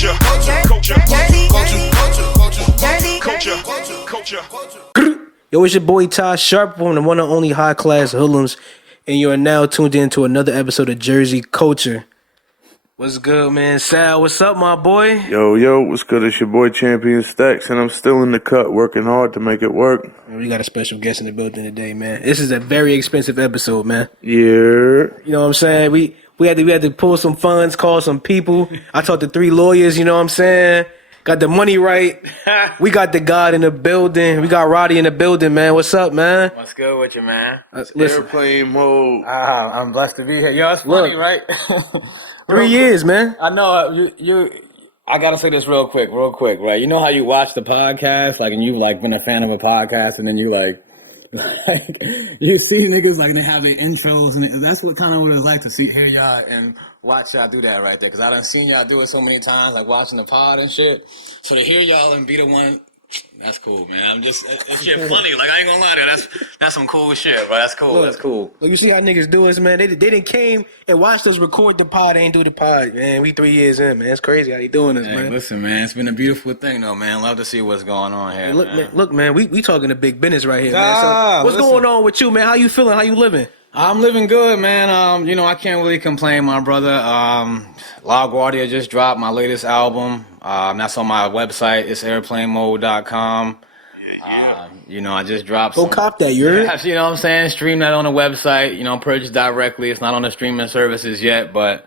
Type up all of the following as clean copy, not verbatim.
Yo, it's your boy Ty Sharp from the one and only High Class Hoodlums, and you are now tuned in to another episode of Jersey Culture. What's good, man? Sal, what's up, my boy? Yo, what's good? It's your boy Champion Stax, and I'm still in the cut, working hard to make it work. Man, we got a special guest in the building today, man. This is a very expensive episode, man. Yeah. You know what I'm saying? We had to pull some funds, call some people. I talked to 3 lawyers, you know what I'm saying? Got the money right. We got the God in the building. We got Roddy in the building, man. What's up, man? What's good with you, man? Airplane mode. I'm blessed to be here. Yo, it's funny, right? 3 years, man. I know I gotta say this real quick, right? You know how you watch the podcast, like, and you've like been a fan of a podcast, and then you like you see niggas like they have their intros, and that's what kind of what it's like to hear y'all and watch y'all do that right there. Cause I done seen y'all do it so many times, like watching the pod and shit. So to hear y'all and be the one. That's cool, man. It's shit funny. Like, I ain't gonna lie to you. That's some cool shit, bro. That's cool. That's cool. Look, you see how niggas do us, man. They didn't came and watched us record the pod. They ain't do the pod, man. We 3 years in, man. It's crazy how you doing this, man. Listen, man. It's been a beautiful thing, though, man. Love to see what's going on here. Hey, look, man. We talking the big business right here, man. So what's going on with you, man? How you feeling? How you living? I'm living good, man. I can't really complain, my brother. LaGuardia just dropped my latest album. That's on my website. It's airplanemode.com. I just dropped Go cop that, you know what I'm saying? Stream that on the website, purchase directly. It's not on the streaming services yet, but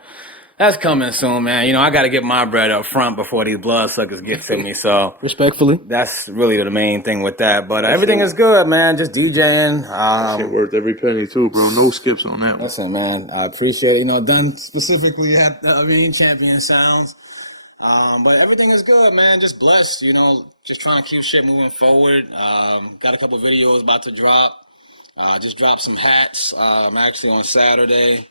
that's coming soon, man. I got to get my bread up front before these bloodsuckers get to me, so. Respectfully. That's really the main thing with that, but everything is good, man. Just DJing. Shit worth every penny, too, bro. No skips on that one. Listen, man, I appreciate it. Done specifically at, Champion Sounds. But everything is good, man. Just blessed, just trying to keep shit moving forward. Got a couple videos about to drop. Just dropped some hats. Actually on Saturday.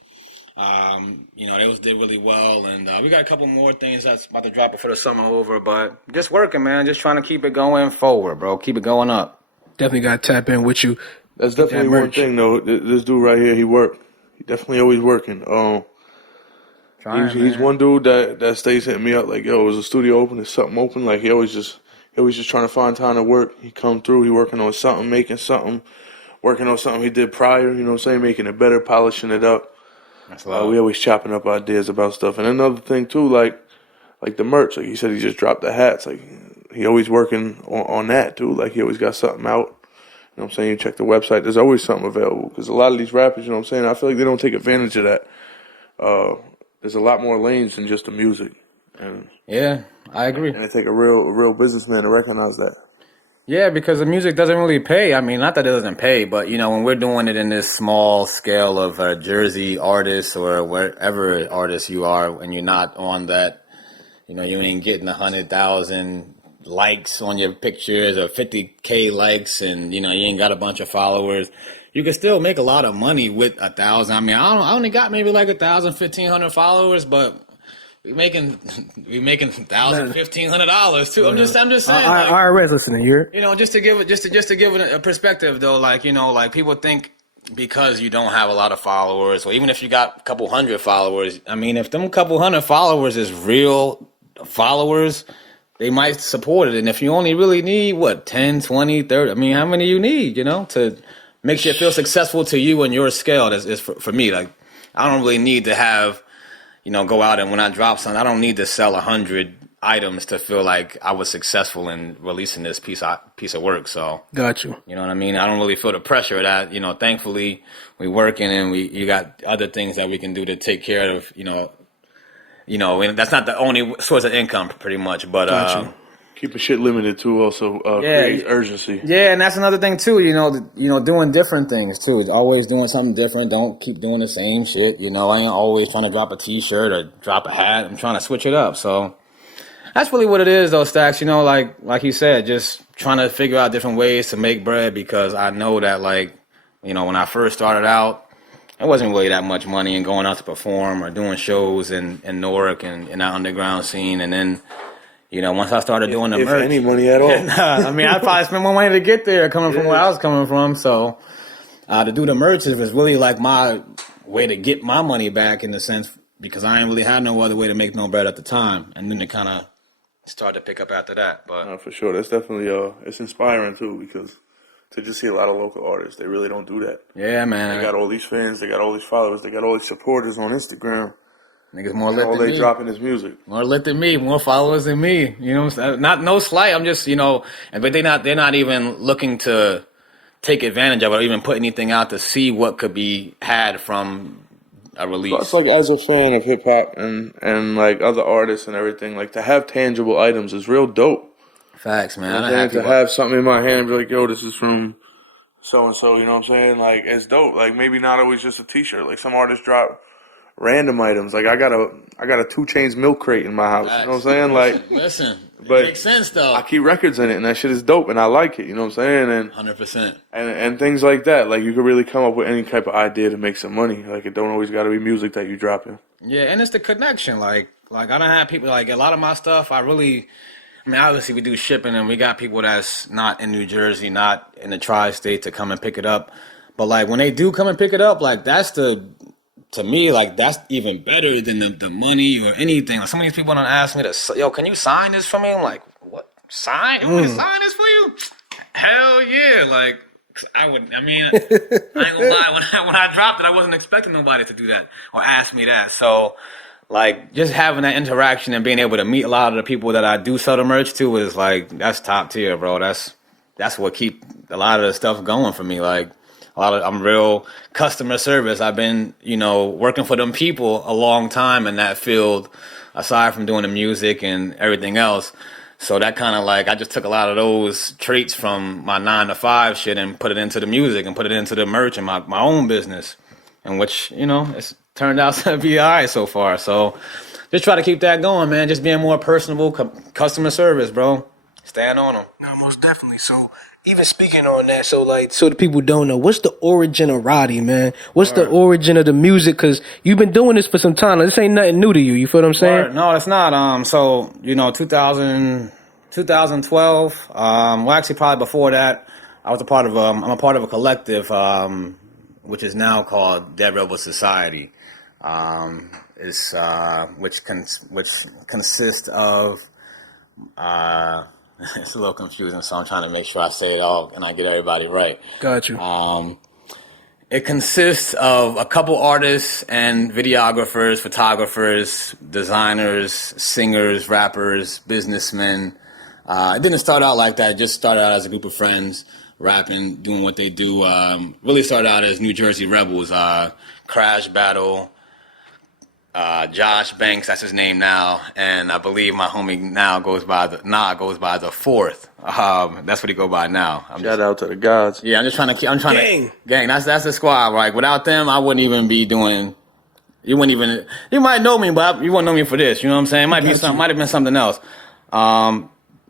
They did really well, and we got a couple more things that's about to drop before the summer over. But just working, man. Just trying to keep it going forward, bro. Keep it going up. Definitely got to tap in with you. That's definitely one thing, though. This dude right here, he worked. He definitely always working. He's one dude that stays hitting me up like, yo, is a studio open? Is something open? Like, he always just trying to find time to work. He come through, he working on something, making something, working on something he did prior, making it better, polishing it up. We always chopping up ideas about stuff. And another thing too, like the merch, like he said, he just dropped the hats. Like, he always working on that too. Like, he always got something out. You know what I'm saying? You check the website, there's always something available. Because a lot of these rappers, I feel like they don't take advantage of that. There's a lot more lanes than just the music. And yeah, I agree. And it take a real businessman to recognize that. Yeah, because the music doesn't really pay. I mean, not that it doesn't pay, but, when we're doing it in this small scale of Jersey artists or wherever artists you are, and you're not on that, you ain't getting 100,000 likes on your pictures or 50K likes, and, you ain't got a bunch of followers. You can still make a lot of money with 1,000. I mean, I only got maybe like 1,000, 1,500 followers, but we making $1,000, $1,500 too. I'm just saying. IRS listening, just to give it a perspective though. Like, like people think because you don't have a lot of followers, or even if you got a couple hundred followers. I mean, if them couple hundred followers is real followers, they might support it. And if you only really need 10, 20, 30, I mean, how many you need, to makes it feel successful to you and your scale. Is for me. Like, I don't really need to have, go out and when I drop something, I don't need to sell 100 items to feel like I was successful in releasing this piece of work. So got you. You know what I mean? I don't really feel the pressure of that. Thankfully we working and you got other things that we can do to take care of. And that's not the only source of income, pretty much. But keeping shit limited too also creates urgency. Yeah, and that's another thing too. Doing different things too. Always doing something different. Don't keep doing the same shit. I ain't always trying to drop a T-shirt or drop a hat. I'm trying to switch it up. So that's really what it is, though, Stax. Like you said, just trying to figure out different ways to make bread, because I know that when I first started out, it wasn't really that much money in going out to perform or doing shows in Newark and in that underground scene, and then. Once I started doing the merch. Any money at all. I mean, I probably spent more money to get there coming from where I was coming from. So to do the merch was really like my way to get my money back, in the sense because I ain't really had no other way to make no bread at the time, and then it kind of started to pick up after that. But For sure, that's definitely it's inspiring too, because to just see a lot of local artists, they really don't do that. yeah, man, They got all these fans, they got all these followers, they got all these supporters on Instagram. niggas more And lit all than they me. dropping is music. More lit than me, more followers than me. You know what I'm saying? Not no slight. I'm just, but they're not even looking to take advantage of it or even put anything out to see what could be had from a release. Plus, like as a fan of hip hop and like other artists and everything, like to have tangible items is real dope. Facts, man. And to have something in my hand, be like, yo, this is from so and so. You know what I'm saying? Like it's dope. Like maybe not always just a T-shirt. Like some artists drop random items. Like I got a 2 Chainz milk crate in my house. Facts. You know what I'm saying? Like listen, but it makes sense though. I keep records in it, and that shit is dope, and I like it. You know what I'm saying? And 100%. and things like that. Like you could really come up with any type of idea to make some money. Like it don't always got to be music that you dropping. Yeah, and it's the connection. Like I don't have people like a lot of my stuff. I mean, obviously we do shipping, and we got people that's not in New Jersey, not in the tri-state to come and pick it up. But like when they do come and pick it up, like to me, like that's even better than the money or anything. Like some of these people don't ask me yo, can you sign this for me? I'm like, what? Sign? You want me to sign this for you? Hell yeah! Like I ain't gonna lie. When I dropped it, I wasn't expecting nobody to do that or ask me that. So, like, just having that interaction and being able to meet a lot of the people that I do sell the merch to is like that's top tier, bro. That's what keep a lot of the stuff going for me. Like. I'm real customer service. I've been, working for them people a long time in that field, aside from doing the music and everything else. So that kind of like, I just took a lot of those traits from my 9 to 5 shit and put it into the music and put it into the merch and my own business, and which, it's turned out to be all right so far. So just try to keep that going, man. Just being more personable, customer service, bro. Stand on them. No, most definitely. So even speaking on that, so the people don't know, what's the origin of Roddy, man? What's the origin of the music? Because you've been doing this for some time. Like, this ain't nothing new to you. You feel what I'm saying? No, it's not. So 2012. Well, actually, probably before that, I'm a part of a collective, which is now called Dead Rebel Society. Which consists of. It's a little confusing, so I'm trying to make sure I say it all and I get everybody right. Got you. It consists of a couple artists and videographers, photographers, designers, singers, rappers, businessmen. It didn't start out like that. It just started out as a group of friends rapping, doing what they do. Really started out as New Jersey Rebels, Crash Battle, Josh Banks, that's his name now, and I believe my homie now goes by the Fourth. That's what he go by now. Shout out to the gods. Yeah, gang. That's the squad. Like without them, I wouldn't even be doing. You might know me, but you wouldn't know me for this. You know what I'm saying? Might have been something else.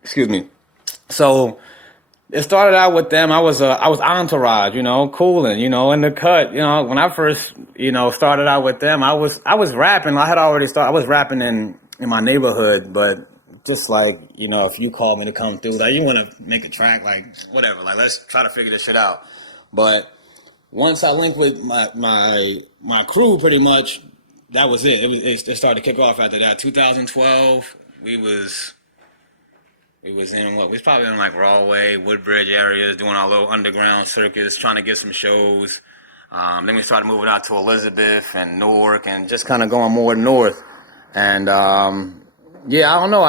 Excuse me. So it started out with them. I was entourage, cooling, in the cut. When I first, started out with them, I was rapping. I was rapping in my neighborhood, but just like, if you called me to come through, like you want to make a track, like whatever, like let's try to figure this shit out. But once I linked with my crew, pretty much, that was it. It started to kick off after that. 2012, we was in we was probably in like Rawway, Woodbridge areas, doing our little underground circus, trying to get some shows. Then we started moving out to Elizabeth and Newark and just kind of going more north. And yeah, I don't know.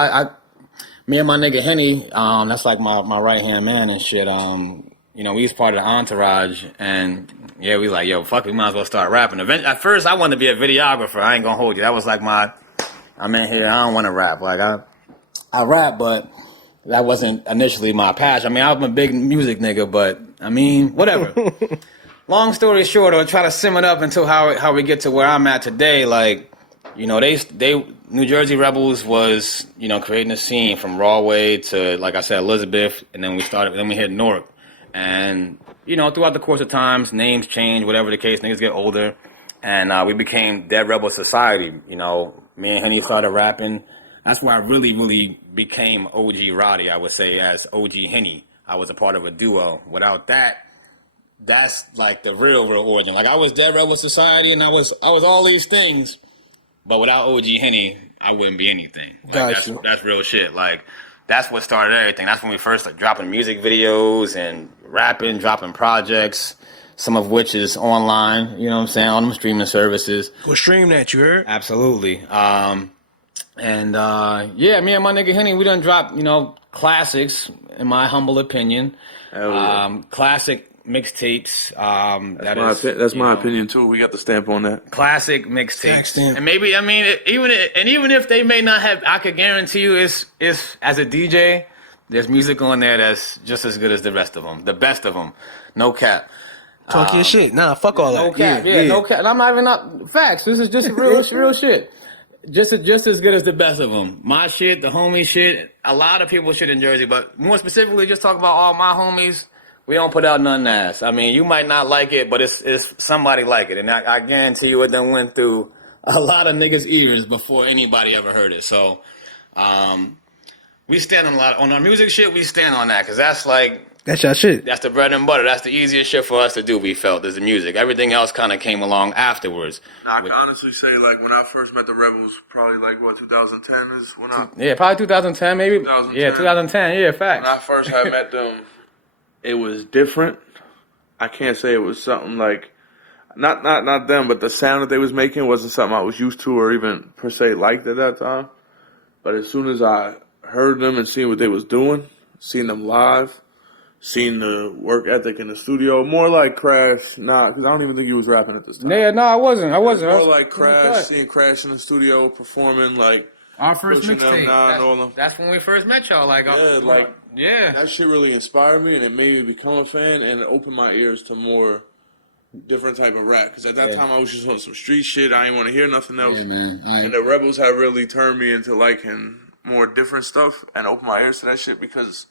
Me and my nigga Henny, that's like my right hand man and shit. We was part of the entourage, and yeah, we like, yo, fuck, we might as well start rapping. At first, I wanted to be a videographer. I ain't gonna hold you. That was like I'm in here. I don't want to rap. Like I rap, but that wasn't initially my passion. I'm a big music nigga, but whatever. Long story short, I'll try to sim it up until how we get to where I'm at today. Like, they New Jersey Rebels was, creating a scene from Rawway to, like I said, Elizabeth, and then we hit Newark. And, throughout the course of times, names change, whatever the case, niggas get older. And we became Dead Rebel Society. Me and Henny started rapping. That's where I really, really became OG Roddy, I would say, as OG Henny. I was a part of a duo. Without that, that's like the real origin. Like I was Dead Rebel Society, and I was all these things, But without OG Henny, I wouldn't be anything. Like, Gotcha. that's real shit. Like, that's what started everything. That's when we first started dropping music videos and rapping, dropping projects, some of which is online, you know what I'm saying, on them streaming services. Go stream that, you heard? Absolutely. Yeah, me and my nigga Henny, we done dropped, classics, in my humble opinion. Hell yeah. Classic mixtapes. That's my opinion too. We got the stamp on that. Classic Tax mixtapes. stamp. And maybe, even if they may not have, I could guarantee you it's as a DJ, there's music on there that's just as good as the rest of them. The best of them. No cap. Talk your shit. Nah, fuck all No that. cap. Yeah, no cap. And I'm not even up. Facts. This is just real shit. Just as good as the best of them. My shit, the homie shit, a lot of people shit in Jersey, but more specifically, just talk about all my homies. We don't put out nothing ass. I mean, you might not like it, but it's somebody like it, and I guarantee you it done went through a lot of niggas' ears before anybody ever heard it. So, we stand on our music shit. We stand on that because that's like. That's your shit. That's the bread and butter. That's the easiest shit for us to do, we felt, is the music. Everything else kind of came along afterwards. Now, I can honestly say, like, when I first met the Rebels, probably, 2010 is when I... Yeah, probably 2010, maybe. 2010. Yeah, 2010, yeah, facts. When I first had met them, it was different. I can't say it was something like... Not them, but the sound that they was making wasn't something I was used to or even, per se, liked at that time. But as soon as I heard them and seen what they was doing, seen them live... Seen the work ethic in the studio, more like Crash. Nah, because I don't even think he was rapping at this time. Yeah, no, I wasn't. More like Crash, seeing Crash in the studio performing, like our first pushing them down and all them. That's when we first met y'all. Like, yeah, that shit really inspired me, and it made me become a fan, and it opened my ears to more different type of rap. Because at that time, I was just on some street shit. I didn't want to hear nothing else. Yeah, man. And the Rebels have really turned me into liking more different stuff and opened my ears to that shit because.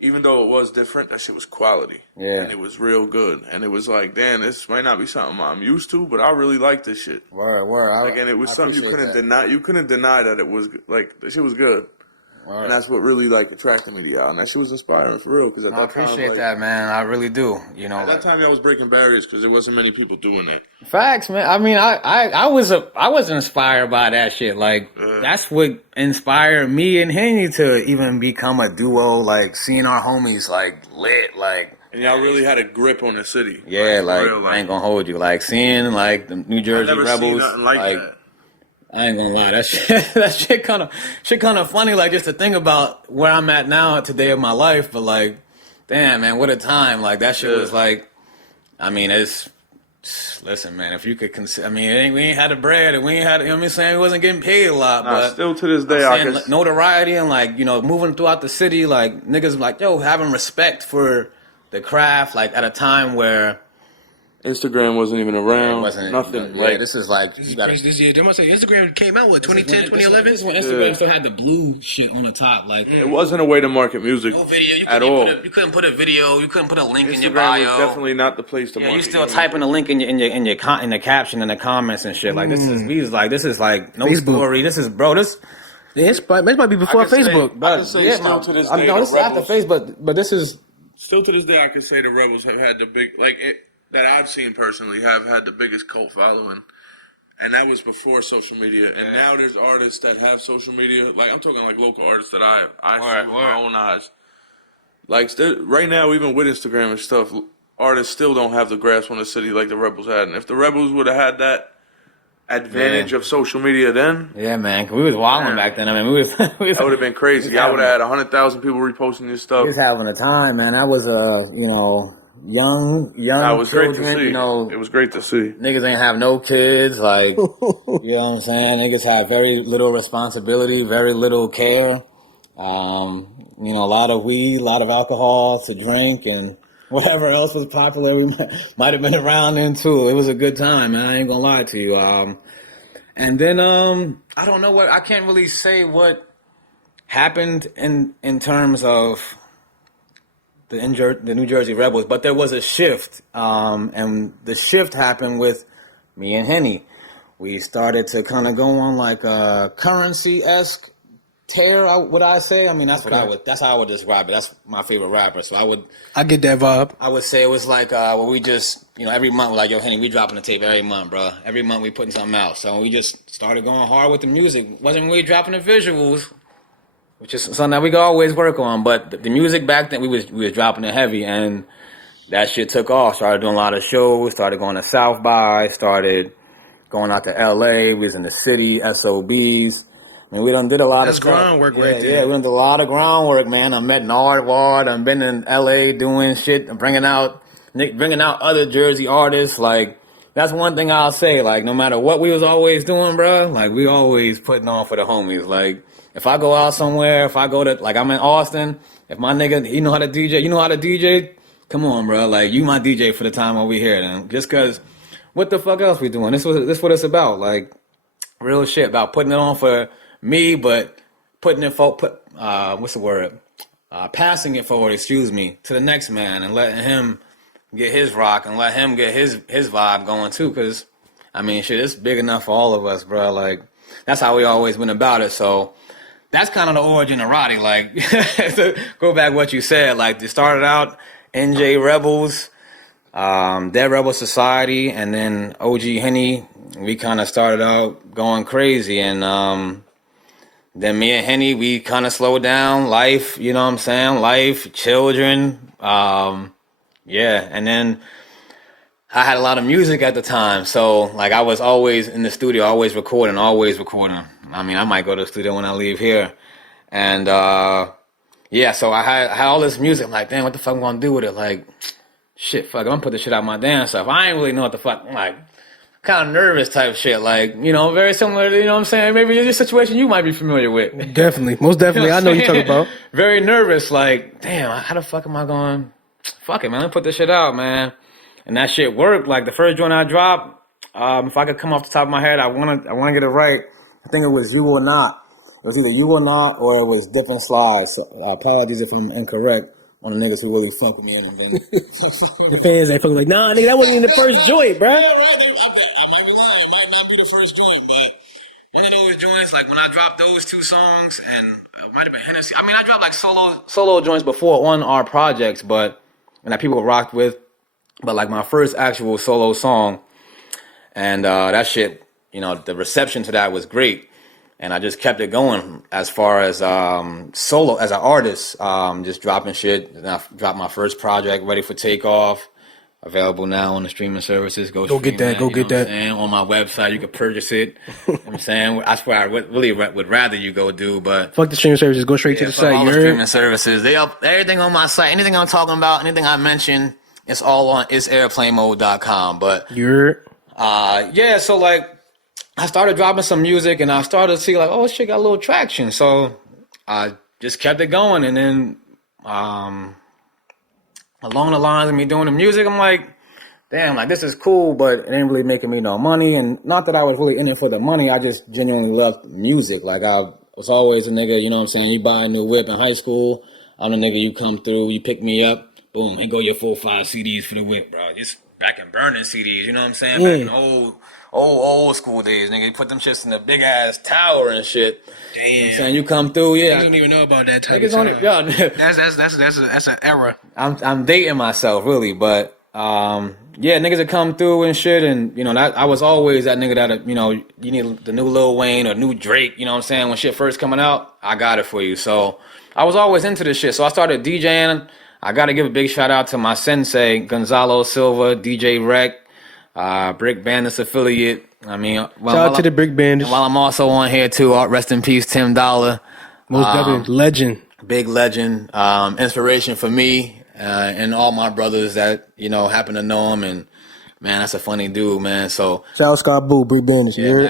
Even though it was different, that shit was quality. Yeah. And it was real good. And it was like, damn, this might not be something I'm used to, but I really like this shit. Word. And it was something you couldn't deny. You couldn't deny that it was, this shit was good. Word. And that's what really, attracted me to y'all. And that shit was inspiring for real. Cause at that I appreciate that, man. I really do. At that time, y'all was breaking barriers because there wasn't many people doing that. Facts, man. I mean, I was inspired by that shit. That's what inspired me and Henry to even become a duo. Like seeing our homies lit, and y'all really had a grip on the city. Yeah, real, I ain't gonna hold you. Seeing the New Jersey I've never Rebels, seen nothing like that. I ain't gonna lie, that shit kind of funny. Just to think about where I'm at now today in my life, but damn, man, what a time! That shit was I mean, listen, man, if you could consider, I mean, we ain't had the bread, and we ain't had, you know what I'm saying, we wasn't getting paid a lot, but still to this day, I guess notoriety and moving throughout the city, niggas having respect for the craft, at a time where. Instagram wasn't even around. Nothing. This is you gotta. This year, they must say Instagram came out with 2010, 2011. This is when Instagram still had the blue shit on the top. It wasn't a way to market music at all. You couldn't put a video. You couldn't put a link Instagram in your bio. was definitely not the place to market. You still typing a link in the caption and the comments and shit. This is no Facebook. Story. This is This might be before Facebook. I can say still to this day, this is after Facebook, but this is still to this day. I can say the Rebels have had the big that I've seen personally have had the biggest cult following, and that was before social media. And now there's artists that have social media. I'm talking local artists that I see with my own eyes. Right now, even with Instagram and stuff, artists still don't have the grasp on the city like the Rebels had. And if the Rebels would have had that advantage of social media then, yeah, man, we was wilding back then. I mean, that would have been crazy. I would have had 100,000 people reposting this stuff. We was having a time, man. That was young it was children, great to see. It was great to see. Niggas ain't have no kids, you know what I'm saying? Niggas had very little responsibility, very little care. A lot of weed, a lot of alcohol to drink, and whatever else was popular, we might have been around then too. It was a good time, man. I ain't gonna lie to you. And then I don't know I can't really say what happened in terms of the New Jersey Rebels, but there was a shift, and the shift happened with me and Henny. We started to kind of go on a Currency-esque would I say? I mean, that's that's how I would describe it. That's my favorite rapper. So I get that vibe. I would say it was like where we just, every month we're like, yo, Henny, we dropping the tape every month, bro. Every month we putting something out. So we just started going hard with the music. Wasn't really dropping the visuals, which is something that we could always work on. But the music back then, we was dropping it heavy, and that shit took off. Started doing a lot of shows. Started going to South by. Started going out to L.A. We was in the city, SOBs. I mean, we done did a lot That's of stuff. groundwork right there. Yeah, we done did a lot of groundwork, man. I met Nard Ward. I've been in L.A. doing shit, bringing out other Jersey artists. Like, that's one thing I'll say. Like, no matter what we was always doing, bro, like, we always putting on for the homies. Like, if I go out somewhere, if I go to, like, I'm in Austin, if my nigga, he know how to DJ, come on, bro. Like, you my DJ for the time over here, then. Just because, what the fuck else we doing? This what it's about. Like, real shit about putting it on for me, but putting it passing it forward, to the next man and letting him get his rock and let him get his vibe going too. Cause I mean, shit, it's big enough for all of us, bro. Like, that's how we always been about it. So that's kind of the origin of Roddy. Like, to go back what you said, like, they started out NJ Rebels, Dead Rebel Society, and then OG Henny. We kind of started out going crazy, and then me and Henny, we kind of slowed down. Life, you know what I'm saying? Life, children, and then I had a lot of music at the time, so like I was always in the studio, always recording. I mean, I might go to the studio when I leave here, and so I had all this music. I'm like, damn, what the fuck I'm gonna do with it? Like, shit, fuck, I'm gonna put this shit out my damn self. I ain't really know what the fuck. I'm like, kind of nervous type shit, like, very similar to, you know what I'm saying? Maybe your situation you might be familiar with. Definitely, most definitely. I know what you're talking about. Very nervous, like, damn, how the fuck am I going? Fuck it, man, let me put this shit out, man. And that shit worked. Like, the first joint I dropped, if I could come off the top of my head, I wanna get it right. I think it was You Or Not. It was either You Or Not or it was Different Slides. So, apologies if I'm incorrect. One of the niggas who really fuck with me and then the fans, they fucking like, nah, nigga, that wasn't even the first joint, bro. Yeah, right. I might be lying. It might not be the first joint, but one of those joints, like when I dropped those two songs, and it might have been Hennessy. I mean, I dropped like solo joints before on our projects, and that people rocked with. But like my first actual solo song, and that shit, the reception to that was great. And I just kept it going as far as solo, as an artist, just dropping shit. And I dropped my first project, Ready for Takeoff, available now on the streaming services. Go get that, go get that. And on my website, you can purchase it. You know what I'm saying? That's where I really would rather you go do, but... Fuck the streaming services, go straight to the site. All the streaming services, they up everything on my site. Anything I'm talking about, anything I mention, it's all on airplanemode.com. But... so like... I started dropping some music, and I started to see, like, oh, shit got a little traction. So I just kept it going. And then along the lines of me doing the music, I'm like, damn, like, this is cool, but it ain't really making me no money. And not that I was really in it for the money. I just genuinely loved music. Like, I was always a nigga, you know what I'm saying? You buy a new whip in high school. I'm the nigga, you come through, you pick me up. Boom, here go your 4-5 CDs for the whip, bro. Just back in burning CDs, you know what I'm saying? Back in old school days, nigga. You put them shits in the big ass tower and shit. Damn. You know what I'm saying? You come through, yeah. I don't even know about that type Niggas of time. That's an era. I'm dating myself, really, but niggas that come through and shit, and that I was always that nigga that you need the new Lil Wayne or new Drake, you know what I'm saying? When shit first coming out, I got it for you. So I was always into this shit. So I started DJing. I got to give a big shout out to my sensei, Gonzalo Silva, DJ Rec. Brick Bandits affiliate. I mean, shout out to the Brick Bandits. While I'm also on here too, rest in peace, Tim Dollar. Most definitely, legend. Big legend. Inspiration for me and all my brothers that happen to know him. And man, that's a funny dude, man. So shout out Scott Boo, Brick Bandits. Yeah,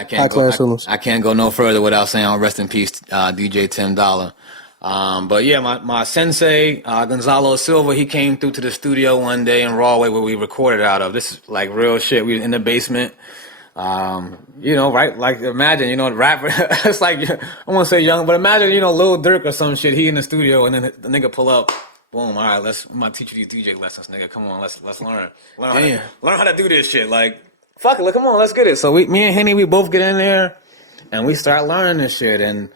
I can't go no further without saying rest in peace, DJ Tim Dollar. But yeah, my sensei, Gonzalo Silva, he came through to the studio one day in Rawway where we recorded out of. This is like real shit. We were in the basement. Right? Like imagine, the rapper, it's like, I won't say young, but imagine, Lil Durk or some shit, he in the studio and then the nigga pull up. Boom, all right, I'm gonna teach you these DJ lessons, nigga. Come on, let's learn. Learn how to do this shit. Like, fuck it, come on, let's get it. So me and Henny, we both get in there and we start learning this shit. And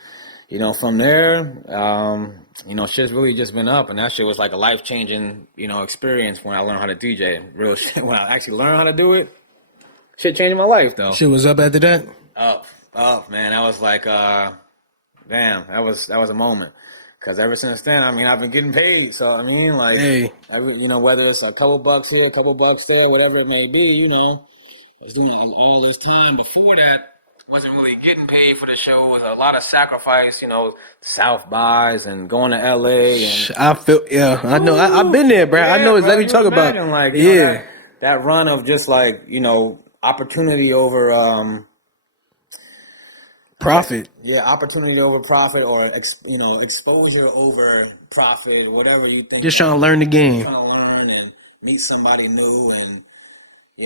from there, shit's really just been up, and that shit was like a life changing, experience when I learned how to DJ. Real shit. When I actually learned how to do it, shit changed my life though. Shit was up after that. Up, man. That was like, damn, that was a moment. Because ever since then, I mean, I've been getting paid. So I mean, like, Hey. Whether it's a couple bucks here, a couple bucks there, whatever it may be, I was doing all this time. Before that, wasn't really getting paid for the show. It was a lot of sacrifice, South bys and going to LA. And I feel, I know. I've been there, bro. I know exactly what you're talking about. Like, yeah. That run of just like, opportunity over profit. Yeah, opportunity over profit, or exposure over profit, whatever you think. Just trying to learn the game. Trying to learn and meet somebody new, and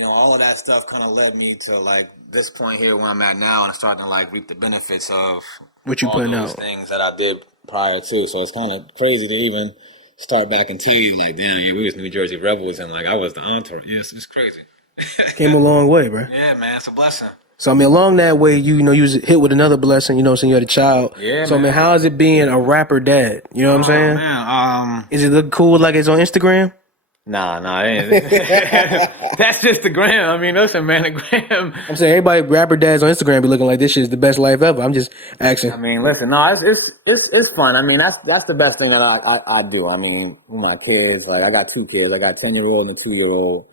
all of that stuff kind of led me to like this point here where I'm at now, and I'm starting to like reap the benefits of what you all putting those out. Things that I did prior to. So it's kind of crazy to even start back and tell you like, damn, yeah, we was New Jersey Rebels, and like I was the entourage. Yes, it's crazy. Came a long way, bro. Yeah, man, it's a blessing. So I mean, along that way, you was hit with another blessing. So you had a child. Yeah. So man. I mean, how is it being a rapper dad? You know what I'm saying? Man, is it look cool like it's on Instagram? Nah, it ain't. That's just the gram. I mean, listen, man, the gram. I'm saying everybody rapper dads on Instagram be looking like this shit is the best life ever. I'm just asking. I mean, listen, no, it's fun. I mean, that's the best thing that I do. I mean, with my kids, like I got 2 kids. I got a 10-year-old and a 2-year-old.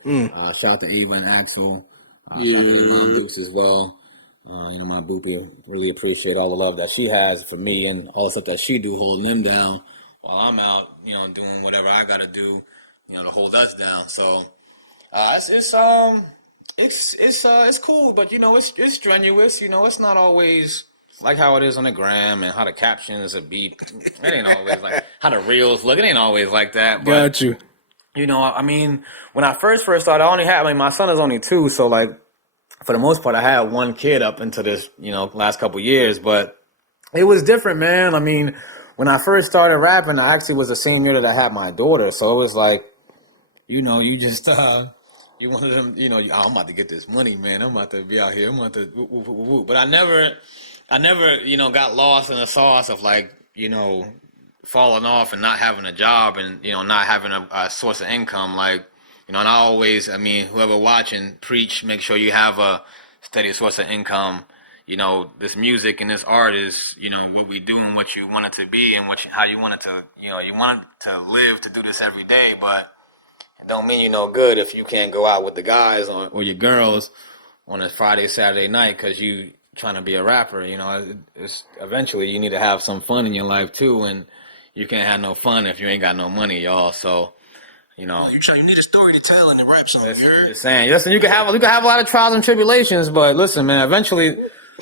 Shout out to Ava and Axel. Shout out to my Boots as well. My Boopy, really appreciate all the love that she has for me and all the stuff that she do, holding them down while I'm out, doing whatever I got to do, to hold us down. So it's cool, but it's strenuous. It's not always like how it is on the gram and how the captions are beat. It ain't always like how the reels look. It ain't always like that. But, got you. I mean, when I first started, I only had, my son is only 2, so like for the most part, I had 1 kid up into this, last couple years, but it was different, man. I mean, when I first started rapping, I actually was the same year that I had my daughter, so it was like, you just, you one of them, I'm about to get this money, man. I'm about to be out here. I'm about to, woo, woo, woo. But I never, got lost in the sauce of like, falling off and not having a job and, not having a source of income. Like, and I always, whoever watching, preach, make sure you have a steady source of income. This music and this art is, what we do and what you want it to be and how you want it to, you want it to live, to do this every day. But it don't mean you're no good if you can't go out with the guys or your girls on a Friday, Saturday night because you trying to be a rapper. It's eventually you need to have some fun in your life too, and you can't have no fun if you ain't got no money, y'all. So, you need a story to tell in the rap song. Listen, I'm just saying. Listen, you can have a lot of trials and tribulations, but listen, man, eventually,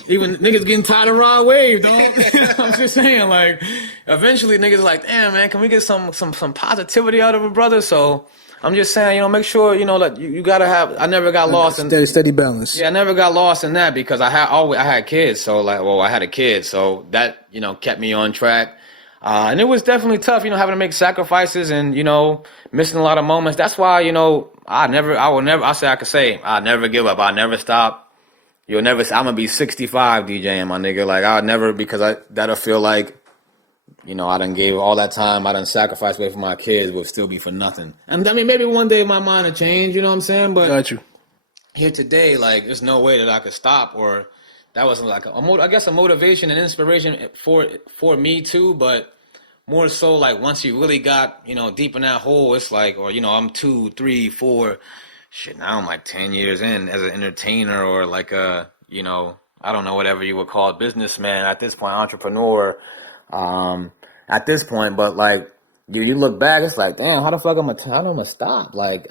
even niggas getting tired of raw wave, dog. I'm just saying, like, eventually niggas like, damn, man, can we get some positivity out of a brother? So I'm just saying, make sure, that you gotta have. I never got lost in steady balance. Yeah, I never got lost in that because I had kids, so I had a kid, so that kept me on track. And it was definitely tough, having to make sacrifices and, missing a lot of moments. That's why, I could say, I'll never give up. I'll never stop. I'm going to be 65 DJing, my nigga. Like, I'll never, because that'll feel like, I done gave all that time, I done sacrificed away for my kids, would still be for nothing. And I mean, maybe one day my mind will change, you know what I'm saying? But got you. Here today, like, there's no way that I could stop, or that wasn't like I guess a motivation and inspiration for me too, but more so like once you really got, deep in that hole, it's like, or, I'm 2, 3, 4, shit, now I'm like 10 years in as an entertainer or like a, I don't know, whatever you would call it, businessman at this point, entrepreneur, at this point, but like, you look back, it's like, damn, how the fuck I'm gonna stop? Like,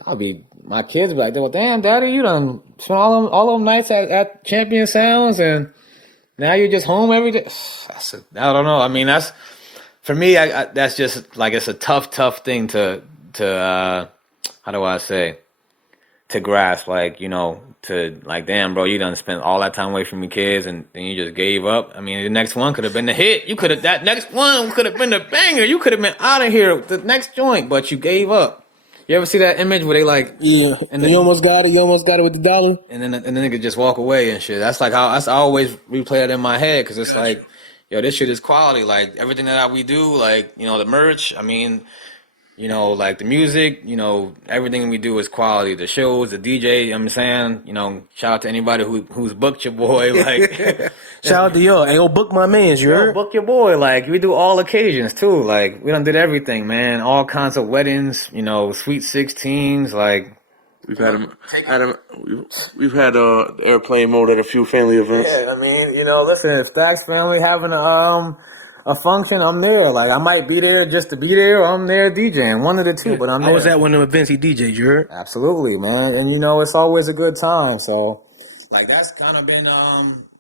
my kids be like, well, damn, daddy, you done spent all them nights at Champion Sounds and now you're just home every day. I don't know. I mean, that's, for me, that's just like, it's a tough thing to how do I say, to grasp, like, to like, damn, bro, you done spent all that time away from your kids and then you just gave up. I mean, the next one could have been the hit. That next one could have been the banger. You could have been out of here with the next joint, but you gave up. You ever see that image where they like, yeah, and you almost got it with the dollar, and then the nigga just walk away and shit. That's like how I always replay it in my head because it's like, yo, this shit is quality. Like everything that we do, like, you know, the merch. I mean, you know, like the music, you know, everything we do is quality. The shows, the DJ, you know what I'm saying, you know, shout out to anybody who's booked your boy. Like, Shout out to y'all. Hey, yo, book my mans, you yo, heard? book your boy. Like, we do all occasions too. Like, we done did everything, man. All kinds of weddings, you know, sweet 16s. Like, We've had we've had airplane mode at a few family events. yeah, I mean, you know, listen, if Stax family having a function, I'm there. Like, I might be there just to be there, or I'm there DJing. One of the two, but I'm there. I was at one of the events he DJ'd, you heard? Absolutely, man. And you know, it's always a good time. So, like, that's kind of been,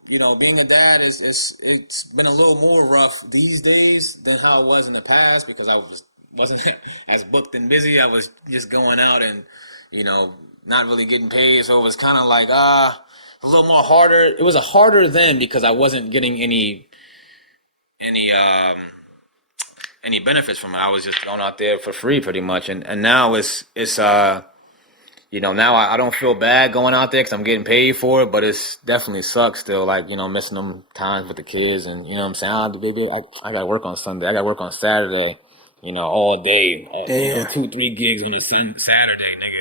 you know, being a dad it's been a little more rough these days than how it was in the past because I wasn't as booked and busy. I was just going out and, you know, not really getting paid. So it was kind of like a little more harder. It was a harder then because I wasn't getting any benefits from it. I was just going out there for free pretty much. And now it's you know, now I don't feel bad going out there because I'm getting paid for it, but it's definitely sucks still, like, you know, missing them times with the kids and, you know what I'm saying? I got to work on Sunday. I got to work on Saturday, you know, all day. You know, 2-3 gigs on a Saturday, niggas.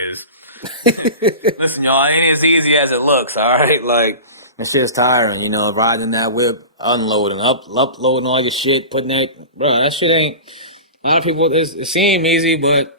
Listen, y'all, it ain't as easy as it looks, all right? Like, that shit's tiring, you know, riding that whip, unloading, uploading all your shit, putting that, bro, that shit ain't, a lot of people, it seems easy, but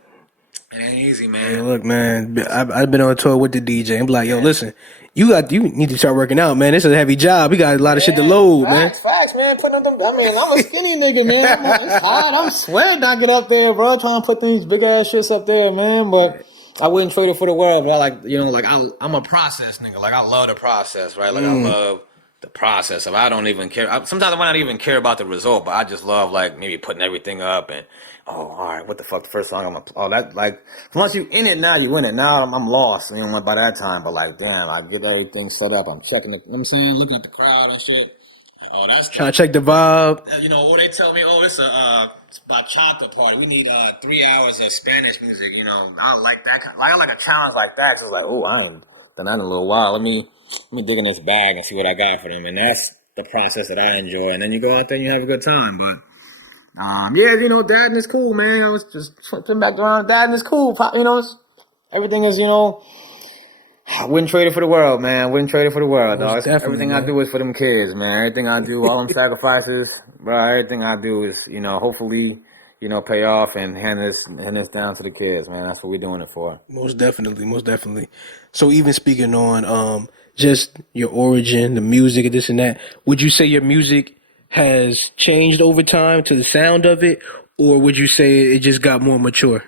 it ain't easy, man. Hey, look, man, I've been on tour with the DJ. I'm like, yo, listen, you need to start working out, man. This is a heavy job. We got a lot of shit to load, man. Facts, man. Putting up them, I mean, I'm a skinny nigga, man. It's hard. I'm sweating I get up there, bro, trying to put these big ass shits up there, man. But I wouldn't trade it for the world, bro. Like, you know, like I'm a process nigga. Like, I love the process, right? Like, I love the process of. I don't even care. Sometimes I might not even care about the result, but I just love like maybe putting everything up and. Oh, all right. What the fuck? The first song I'm gonna. Oh, that like once you in it now, you win it. Now I'm lost. You know, by that time, but like, damn, I get everything set up. I'm checking it. You know what I'm saying, looking at the crowd and shit. Oh, that's Trying to check the vibe. You know, when they tell me, oh, it's a bachata party. We need 3 hours of Spanish music. You know, I don't like that. Like I like a challenge like that. So it's like, oh, I haven't done that in a little while. Let me dig in this bag and see what I got for them. And that's the process that I enjoy. And then you go out there and you have a good time, but. Yeah, you know, dadding is cool, man. I was just flipping back around. Dadding is cool. You know, everything is, you know, I wouldn't trade it for the world, man. Wouldn't trade it for the world, dog. Everything man. I do is for them kids, man. Everything I do, all them sacrifices, bro. Everything I do is, you know, hopefully, you know, pay off and hand this down to the kids, man. That's what we're doing it for. Most definitely. So even speaking on just your origin, the music, and this and that, would you say your music has changed over time to the sound of it, or would you say it just got more mature?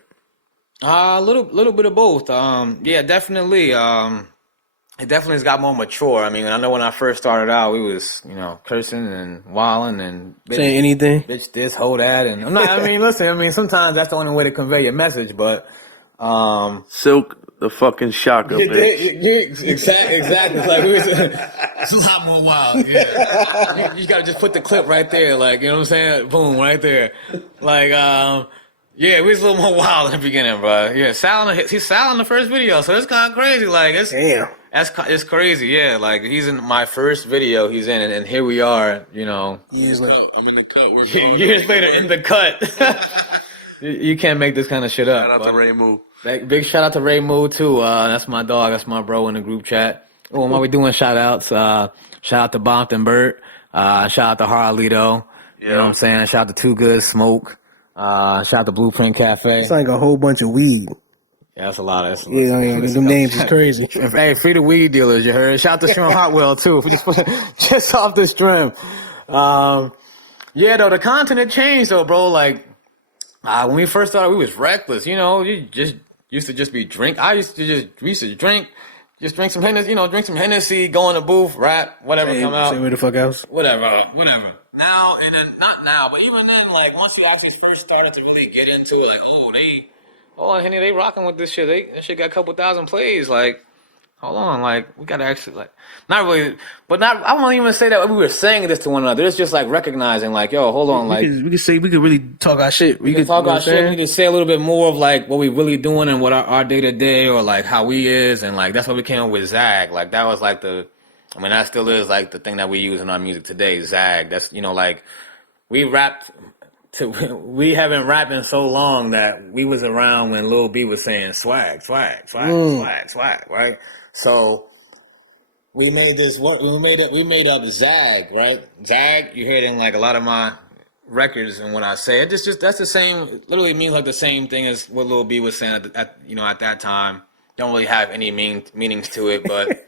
A little bit of both. Yeah, definitely. It definitely has got more mature. I mean, I know when I first started out, we was, you know, cursing and wilding and saying anything, bitch this, hold that, and I'm not. I mean, listen. I mean, sometimes that's the only way to convey your message, but Silk. The fucking shocker, bitch. Exactly. Like it's a lot more wild. Yeah. You gotta just put the clip right there, like, you know what I'm saying? Boom, right there. Like, yeah, we was a little more wild in the beginning, bro. Yeah, he's Sal in the first video, so it's kind of crazy. Like, it's crazy. Yeah, like he's in my first video he's in, and here we are. You know, years later. I'm in the cut. Years later in the cut. You can't make this kind of shit up. Shout out to Ray Moo. Big shout out to Ray Moo too. That's my dog. That's my bro in the group chat. Oh, while we doing shout outs, shout out to Bompton Burt. Shout out to Harlito. You know what I'm saying? Shout out to Too Good Smoke. Shout out to Blueprint Cafe. It's like a whole bunch of weed. Yeah, that's a lot of. Them names is crazy. Hey, free the weed dealers, you heard? Shout out to Strim Hotwell too. Just off the Strim. Yeah, though the content had changed though, bro. Like when we first started, we was reckless. You know, you just used to just be drink. We used to drink some Hennessy, you know, drink some Hennessy, go in the booth, rap, whatever, come out. Say where the fuck else? Whatever. Now, and then, not now, but even then, like, once we actually first started to really get into it, like, Henny, they rocking with this shit. That shit got a couple thousand plays, like, hold on, like, we gotta actually, like, not really, but not, I won't even say that we were saying this to one another. It's just, like, recognizing, like, yo, hold on, like. We could really talk our shit. We could talk our shit. We could say a little bit more of, like, what we really doing and what our day-to-day or, like, how we is. And, like, that's what we came up with Zag. Like, that was, like, the I mean, that still is like the thing that we use in our music today, Zag. That's, like we rapped we haven't rapped in so long that we was around when Lil B was saying swag, swag, swag, swag, swag, right? So we made this what we made up Zag, right? Zag, you hear it in like a lot of my records, and when I say it, that's the same. It literally means like the same thing as what Lil B was saying at that time. Don't really have any meanings to it, but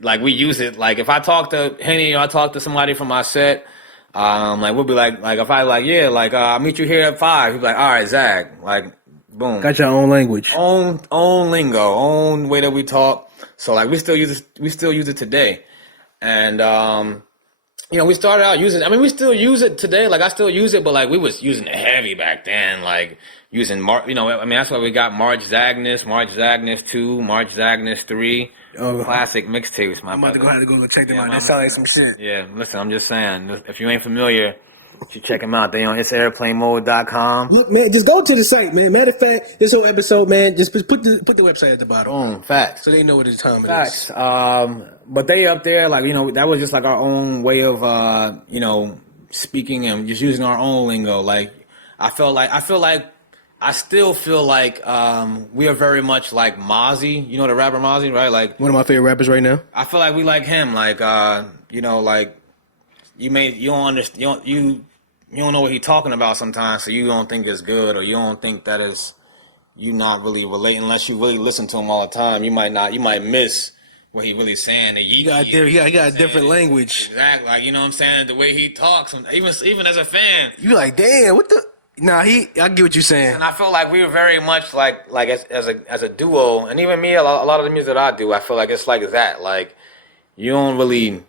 like we use it. Like if I talk to Henny or I talk to somebody from my set, like we'll be like if I I'll meet you here at 5. He'll be like, all right, Zag, like boom. Got your own language, own lingo, own way that we talk. So like we still use it today, and we started out using. I mean, we still use it today. Like I still use it, but like we was using it heavy back then. Like using I mean, that's why we got March Zagness 2, March Zagness 3. Classic mixtapes, my brother. I'm about to go check them out. That sound like some shit. Yeah, listen, I'm just saying. If you ain't familiar, you should check them out. They on itsairplanemode.com. Look, man, just go to the site, man. Matter of fact, this whole episode, man, just put the website at the bottom. Boom, facts. So they know what the time it Facts. is. But they up there, like, that was just like our own way of, speaking and just using our own lingo. Like, I still feel like we are very much like Mozzie. You know the rapper Mozzie, right? Like one of my favorite rappers right now. I feel like we like him. Like like you don't understand. You don't know what he's talking about sometimes, so you don't think it's good, or you don't think that is you not really relating unless you really listen to him all the time. You might miss what he really saying. He got a different language. Exactly. Like, you know what I'm saying? The way he talks, even as a fan, you like, damn, what the. Nah, I get what you're saying. And I feel like we were very much like as a duo, and even me, a lot of the music that I do, I feel like it's like that. Like you don't really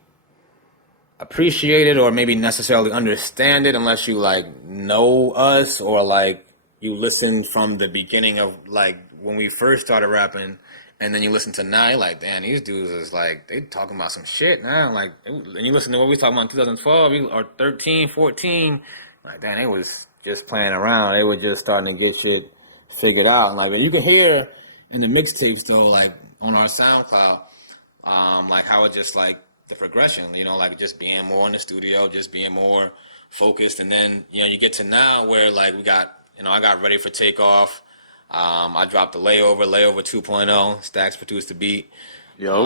appreciate it or maybe necessarily understand it unless you like know us or like you listen from the beginning of like when we first started rapping, and then you listen to now, you're like, damn, these dudes is like they talking about some shit now. Like, and you listen to what we talking about in 2012 or 13, 14, like damn, they was just playing around. They were just starting to get shit figured out. Like, but you can hear in the mixtapes though, like on our SoundCloud, like how it just like the progression, like just being more in the studio, just being more focused, and then you get to now where like we got, I got Ready for Takeoff. I dropped the Layover 2.0. Stax produced the beat. Yo.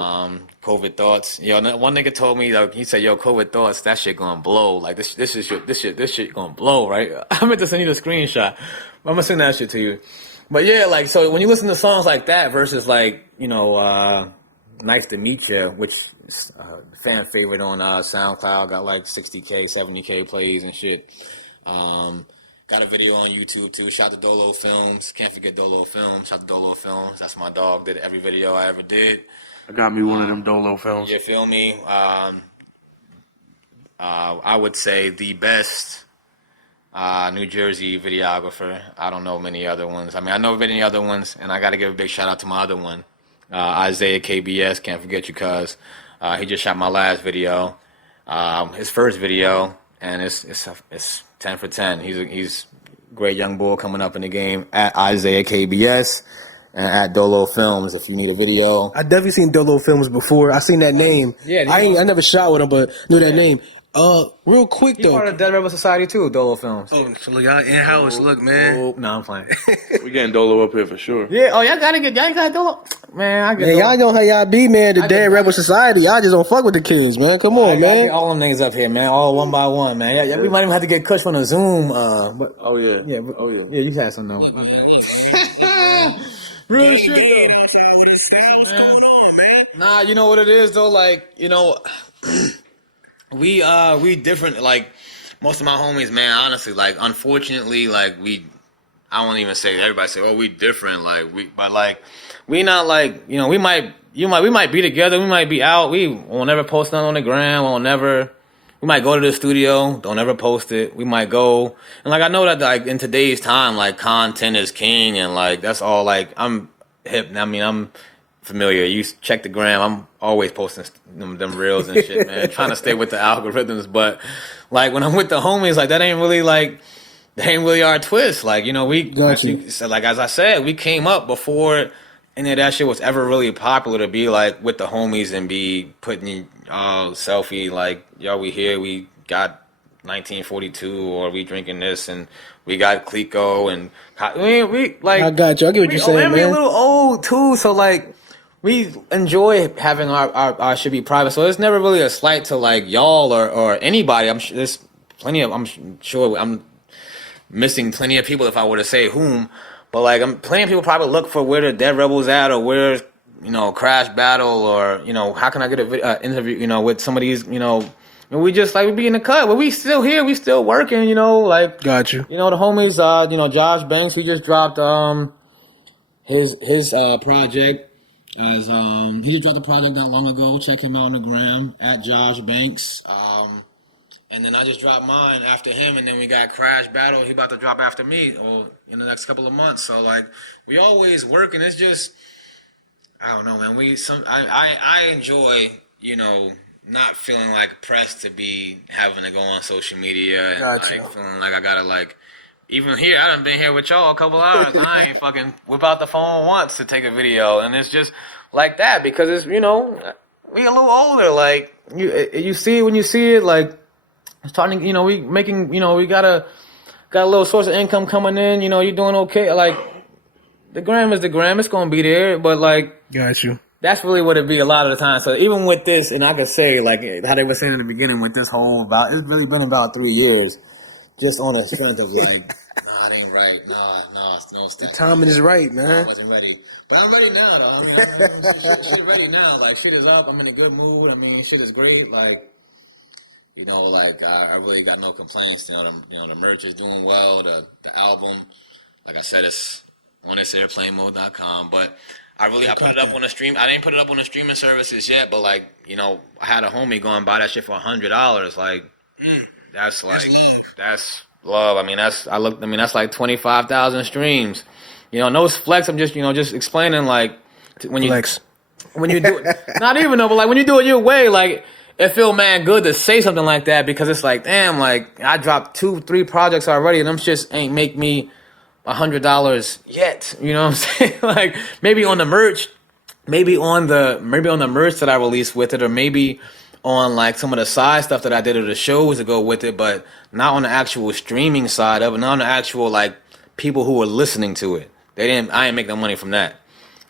COVID Thoughts. One nigga told me, like, he said, yo, COVID Thoughts, that shit gonna blow. Like, this shit gonna blow, right? I meant to send you the screenshot. I'm gonna send that shit to you. But yeah, like, so when you listen to songs like that versus like, Nice to Meet You, which is a fan favorite on SoundCloud, got like 60K, 70K plays and shit. Got a video on YouTube too. Shout to Dolo Films. Can't forget Dolo Films. Shout to Dolo Films. That's my dog. Did every video I ever did. I got me one of them Dolo films. You feel me? I would say the best New Jersey videographer. I don't know many other ones. I mean, I know many other ones, and I got to give a big shout out to my other one, Isaiah KBS. Can't forget you, cuz he just shot my last video, his first video, and it's 10 for 10. He's a great young bull coming up in the game at Isaiah KBS. And at Dolo Films, if you need a video. I definitely seen Dolo Films before. I seen that name. Yeah, I never shot with him, but knew that name. Real quick though. He's part of Dead Rebel Society too, Dolo Films. Oh, so look, y'all in-house. Look, man. Oh, no, I'm playing. We getting Dolo up here for sure. Yeah. Oh, y'all got Dolo. Man, I get. Man, y'all know how y'all be, man. The Dead Rebel Society. Y'all just don't fuck with the kids, man. Come on, man. All them niggas up here, man. All one by one, man. Yeah, we might even have to get Kush on a Zoom. But, oh yeah. Yeah. Oh yeah. Yeah, you had some though. My bad. Real shit though. Listen, man. Nah, you know what it is though. Like, we different. Like most of my homies, man. Honestly, like unfortunately, like I won't even say. Everybody say, "Oh, we different." Like but like we not like we might be together. We might be out. We won't never post nothing on the gram. We might go to the studio, don't ever post it. We might go, and like I know that like in today's time, like content is king, and like that's all. Like I'm hip. I mean, I'm familiar. You check the gram. I'm always posting them reels and shit, man. Trying to stay with the algorithms, but like when I'm with the homies, like that ain't really our twist. Like we, so, like as I said, we came up before any of that shit was ever really popular to be like with the homies and be putting selfie like, yo, we here, we got 1942, or we drinking this, and we got Clico, and we like. I got you. I get what you're saying, and we a man. little old too, so like we enjoy having our shit be private. So it's never really a slight to like y'all or anybody. I'm sure there's plenty of. I'm sure I'm missing plenty of people if I were to say whom, but like plenty of people probably look for where the Dead Rebels at, or where Crash Battle, or how can I get a interview with some of these and we just like we be in the cut, but we still here, we still working, like Got you. the homies, Josh Banks, he just dropped his project as he just dropped the project not long ago. Check him out on the gram at Josh Banks. And then I just dropped mine after him, and then we got Crash Battle. He about to drop after me in the next couple of months. So like we always working. It's just I don't know, man. I enjoy not feeling like pressed to be having to go on social media and Gotcha. like feeling like I gotta like even here I done been here with y'all a couple hours. I ain't fucking whip out the phone once to take a video, and it's just like that because it's we a little older. Like you see when you see it, like it's starting. We making we got a little source of income coming in. You're doing okay. Like the gram is the gram. It's gonna be there, but like Got you. that's really what it be a lot of the time. So even with this, and I could say like how they were saying in the beginning with this whole it's really been about 3 years, just on the strength of like, nah, it ain't right, no, The timing is right, I man. wasn't ready, but I'm ready now though. I mean, shit ready now. Like shit is up. I'm in a good mood. I mean, shit is great. Like like I really got no complaints. The merch is doing well. The album, like I said, it's on this airplanemode.com, but. I put it up on the stream. I didn't put it up on the streaming services yet, but like I had a homie go and buy that shit for $100. Like that's love. I mean that's like 25,000 streams. No flex. I'm just explaining like when you Flex. when you do it, not even though, but like when you do it your way, like it feel man good to say something like that because it's like damn, like I dropped 2-3 projects already and them just ain't make me $100 yet. You know what I'm saying? Like maybe on the merch, maybe on the merch that I released with it, or maybe on like some of the side stuff that I did or the shows that go with it, but not on the actual streaming side of it, not on the actual like people who were listening to it. I ain't make no money from that.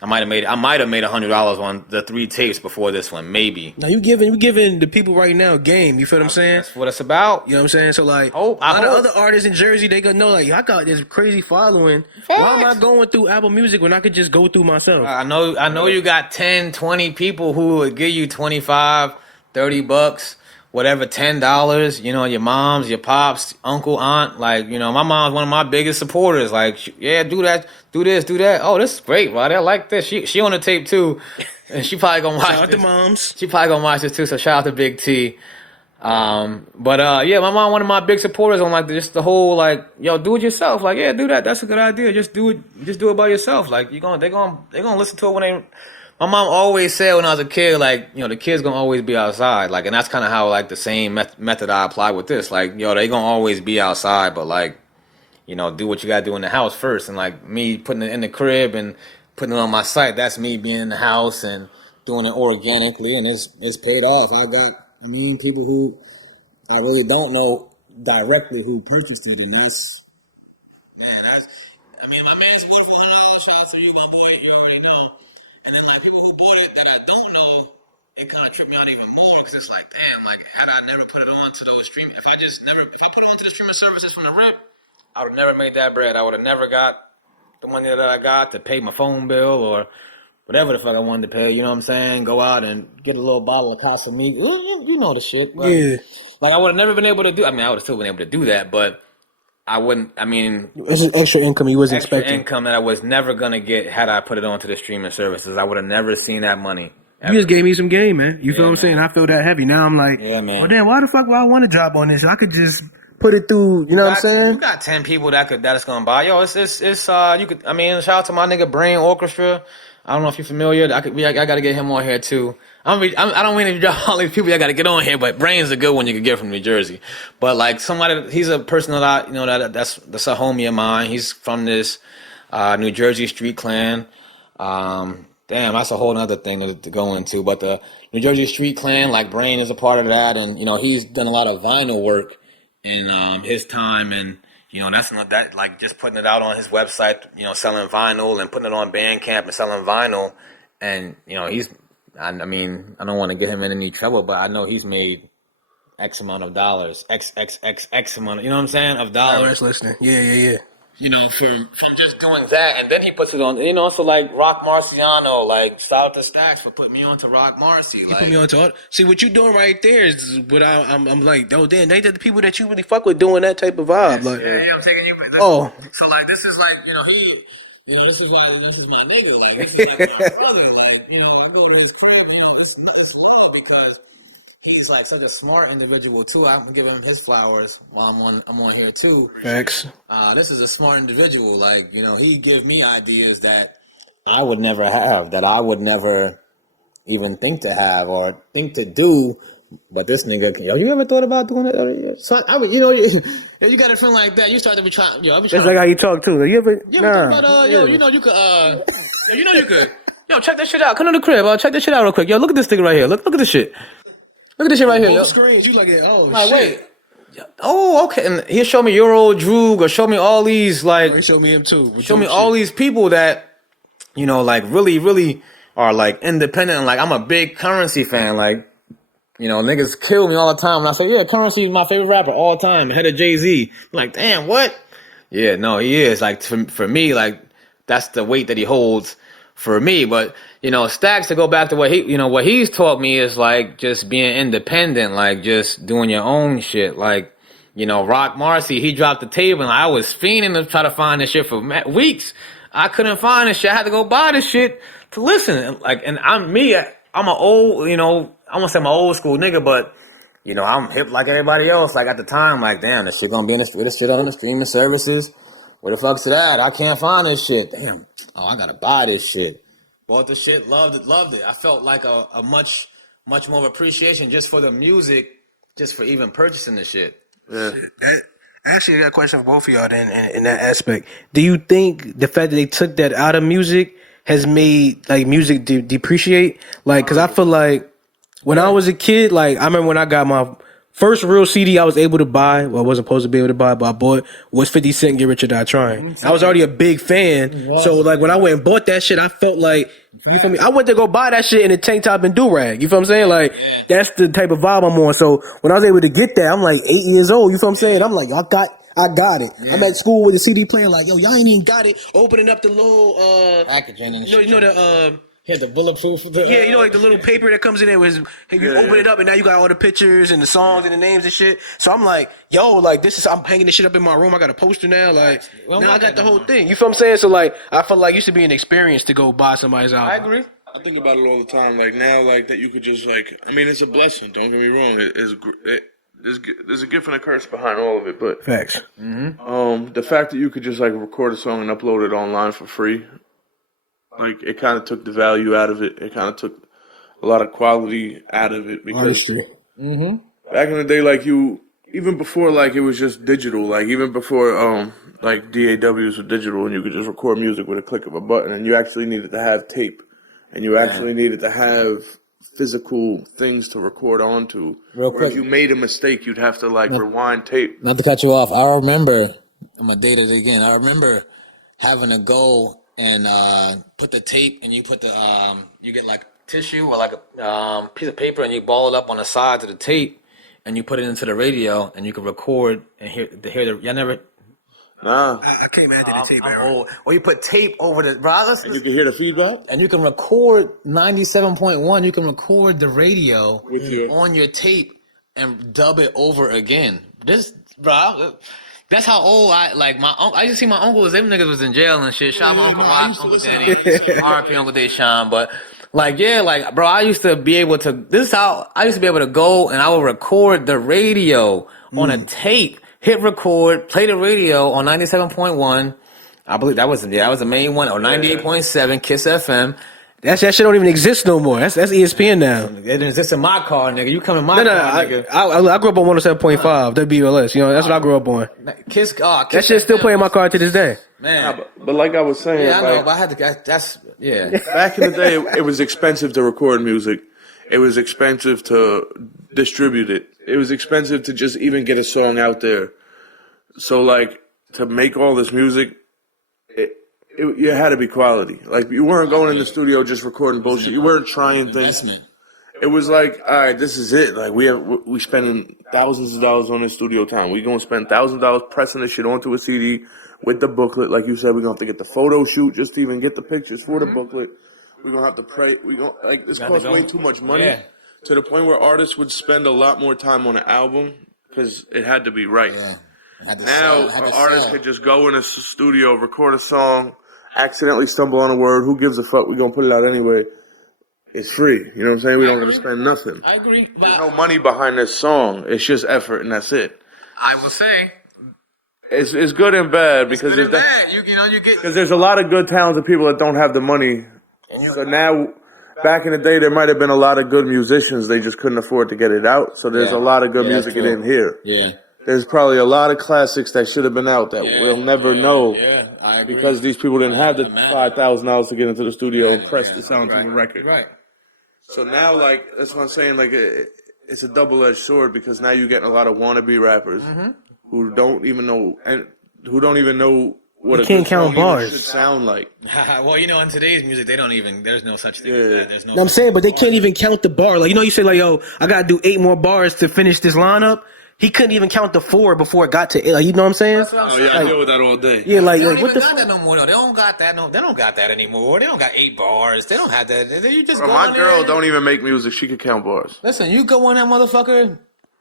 I might have made $100 on the 3 tapes before this one, maybe. Now you giving the people right now game. You feel what I'm saying? That's what it's about. You know what I'm saying? So like, I a lot of hope. other artists in Jersey, they gonna know like I got this crazy following. Facts. Why am I going through Apple Music when I could just go through myself? I know you got 10, 20 people who would give you $25, $30, whatever, $10. Your moms, your pops, uncle, aunt. Like, my mom's one of my biggest supporters. Like, yeah, do that, do this, do that. Oh, this is great, Roddy. I like this. She on the tape too, and she probably gonna watch Shout out this. to moms. She probably gonna watch this too. So shout out to Big T. Yeah, my mom, one of my big supporters on like just the whole like, yo, do it yourself. Like, yeah, do that. That's a good idea. Just do it by yourself. Like, they gonna listen to it when they. My mom always said when I was a kid, like, the kids gonna always be outside. Like, and that's kind of how like the same method I apply with this. Like, they gonna always be outside, but like, do what you gotta do in the house first. And like me putting it in the crib and putting it on my site, that's me being in the house and doing it organically, and it's paid off. I got people who I really don't know directly who purchased it, and that's my man's bought it for $100. Shout out to you, my boy. You already know. And then like people who bought it that I don't know, it kind of tripped me out even more because it's like, damn, like had I never put it on to those streaming, if I put it onto the streaming services from the rip, I would have never made that bread. I would have never got the money that I got to pay my phone bill or whatever the fuck I wanted to pay. You know what I'm saying? Go out and get a little bottle of Casamigos. You know the shit. But, Yeah. Like I would have never been able to do. I would have still been able to do that, but I wouldn't. It's an extra income you wasn't Extra expecting. income that I was never gonna get had I put it onto the streaming services. I would have never seen that money. You just gave me some game, man. You feel what I'm saying? man. I feel that heavy. Now I'm like, Yeah, man. well, damn, why the fuck would I want to drop on this? I could just put it through. You know what I'm saying? You got 10 people that's gonna buy. Yo, it's you could. Shout out to my nigga Brain Orchestra. I don't know if you're familiar. I gotta get him on here too. I don't mean to drop all these people. I gotta get on here, but Brain's a good one you could get from New Jersey. But like he's a person that that's a homie of mine. He's from this New Jersey street clan. Damn, that's a whole other thing to go into. But the New Jersey Street Clan, like Brain is a part of that, and he's done a lot of vinyl work in his time, and that's not that like just putting it out on his website, selling vinyl and putting it on Bandcamp and selling vinyl, and he's. I mean, I don't want to get him in any trouble, but I know he's made X amount of dollars, X amount, of, what I'm saying, of dollars. That's listening. Yeah. From just doing that, and then he puts it on, so like Rock Marciano, like shout out to Stax for putting me on to Rock Marcy. He put me on to all. See, what you doing right there is what I'm like, oh, damn, they the people that you really fuck with doing that type of vibe. Like, yeah, I'm taking you. Oh. So like, this is like, this is why this is my nigga. Like, this is like my brother. Like, I go to his crib. It's love because he's like such a smart individual too. I'm gonna give him his flowers while I'm on here too. Facts. This is a smart individual. Like, he give me ideas that I would never have, that I would never even think to have or think to do. But this nigga, you ever thought about doing it? So I would, if you got a friend like that, you start to be trying. I be trying. That's like how you talk too. You ever thought about, you could. Yo, check that shit out. Come to the crib. Check that shit out real quick. Yo, look at this thing right here. Look at this shit. Look at this shit right here. Yo. Screens, you like it? Oh, like, shit. Wait. Oh, okay. And he'll show me Euro Droog or show me all these like. He showed me him too. Show me all these people that, like really, really are like independent. And like I'm a big Currency fan. Like, niggas kill me all the time. And I say, yeah, Currency is my favorite rapper all time. Head of Jay-Z. I'm like, damn, what? Yeah, no, he is. Like for me, like that's the weight that he holds for me. But Stax, to go back to what what he's taught me is like just being independent, like just doing your own shit. Like Rock Marcy, he dropped the table, and I was fiending to try to find this shit for weeks. I couldn't find this shit. I had to go buy this shit to listen. And I'm an old, I won't say I'm an old school nigga, but I'm hip like everybody else. Like at the time, like damn, this shit gonna be this shit on the streaming services. Where the fuck's it at? I can't find this shit. Damn. Oh, I gotta buy this shit. Bought the shit, loved it. I felt like a much more appreciation just for the music, just for even purchasing the shit. Yeah. Actually, I got a question for both of y'all then in that aspect. Do you think the fact that they took that out of music has made like music depreciate? Like, cause I feel like when I was a kid, like I remember when I got my first real CD I was able to buy, well, I wasn't supposed to be able to buy, but I bought, was 50 Cent, Get Rich or Die Trying. I was already a big fan. So, like, when I went and bought that shit, I felt like, you feel me? I went to go buy that shit in a tank top and do-rag. You feel what I'm saying? Like, that's the type of vibe I'm on. So, when I was able to get that, I'm like 8 years old. You feel what I'm saying? I'm like, I got it. Yeah. I'm at school with the CD player, like, yo, y'all ain't even got it. Opening up the little, packaging and shit. Hit the bulletproof. Like the little paper that comes in there with you open it up and now you got all the pictures and the songs and the names and shit. So I'm like, yo, like I'm hanging this shit up in my room. I got a poster now. Like now I got the whole thing. You feel what I'm saying? So like I feel like it used to be an experience to go buy somebody's album. I agree. I think about it all the time. Like now, like that you could just like. I mean, it's a blessing. Don't get me wrong. There's a gift and a curse behind all of it. But facts. Mm-hmm. The fact that you could just like record a song and upload it online for free. Like, it kind of took the value out of it. It kind of took a lot of quality out of it. Because back in the day, like, even before, like, it was just digital. Like, even before, like, DAWs were digital and you could just record music with a click of a button. And you actually needed to have tape. And you actually needed to have physical things to record onto. Real quick. If you made a mistake, you'd have to, like, rewind tape. Not to cut you off. I remember, I'm going to date it again. I remember having to go and put the tape, and you put the you get like tissue or like a piece of paper, and you ball it up on the sides of the tape, and you put it into the radio, and you can record and hear the. Y'all never. Nah, I came add to the tape. I'm old. Or you put tape over the. And you can hear the feedback, and you can record 97.1. You can record the radio on your tape and dub it over again. That's how old I used to see my uncles, them niggas was in jail and shit. Shout out my Uncle Rock, Uncle Danny, RP Uncle Deshaun. But bro, I used to be able to, this is how I used to be able to go and I would record the radio on a tape, hit record, play the radio on 97.1. I believe that was the main one, or 98.7 Kiss FM. That shit don't even exist no more. That's ESPN now. It didn't exist in my car, nigga. You come in my car, nigga. I grew up on 107.5. WBLS. You know, that's what I grew up on. Kiss that shit still playing in my car to this day. Man. but like I was saying, yeah, I know. But I had to. Yeah. Back in the day, it was expensive to record music. It was expensive to distribute it. It was expensive to just even get a song out there. So, like, to make all this music, you had to be quality. Like, you weren't going in the studio just recording bullshit. You weren't trying things. It was like, all right, this is it. Like, we spending thousands of dollars on this studio time. We gonna spend thousands of dollars pressing this shit onto a CD with the booklet. Like you said, we're gonna have to get the photo shoot just to even get the pictures for the booklet. We're gonna have to pray. This costs way too much money to the point where artists would spend a lot more time on an album because it had to be right. Yeah. Now, an artist could just go in a studio, record a song, accidentally stumble on a word. Who gives a fuck? We're gonna put it out anyway. It's free. You know what I'm saying? We don't gotta spend nothing. I agree. There's no money behind this song. It's just effort, and that's it. I will say It's good and bad because you get because there's a lot of good talented people that don't have the money. So now, back in the day, there might have been a lot of good musicians. They just couldn't afford to get it out. So there's a lot of good music in here. Yeah. There's probably a lot of classics that should have been out that we'll never know. Yeah, I agree. Because these people didn't have the $5,000 to get into the studio and press the sound to the record. Right. So now, like, that's what I'm saying. Like, it's a double-edged sword because now you're getting a lot of wannabe rappers who don't even know what They can't count bars. should sound like. Well, in today's music, they don't even. There's no such thing as that. There's no. I'm saying, but they can't even count the bar. Like, you say, like, yo, I gotta do 8 more bars to finish this lineup. He couldn't even count the 4 before it got to 8. Like, you know what I'm saying? Oh yeah, I deal with that all day. Yeah, like, They don't what even the got that no more. No, they don't got that. No, they don't got that anymore. They don't got 8 bars. They don't have that. You just Bro, go my on girl there. don't even make music. She can count bars. Listen, you go on that motherfucker.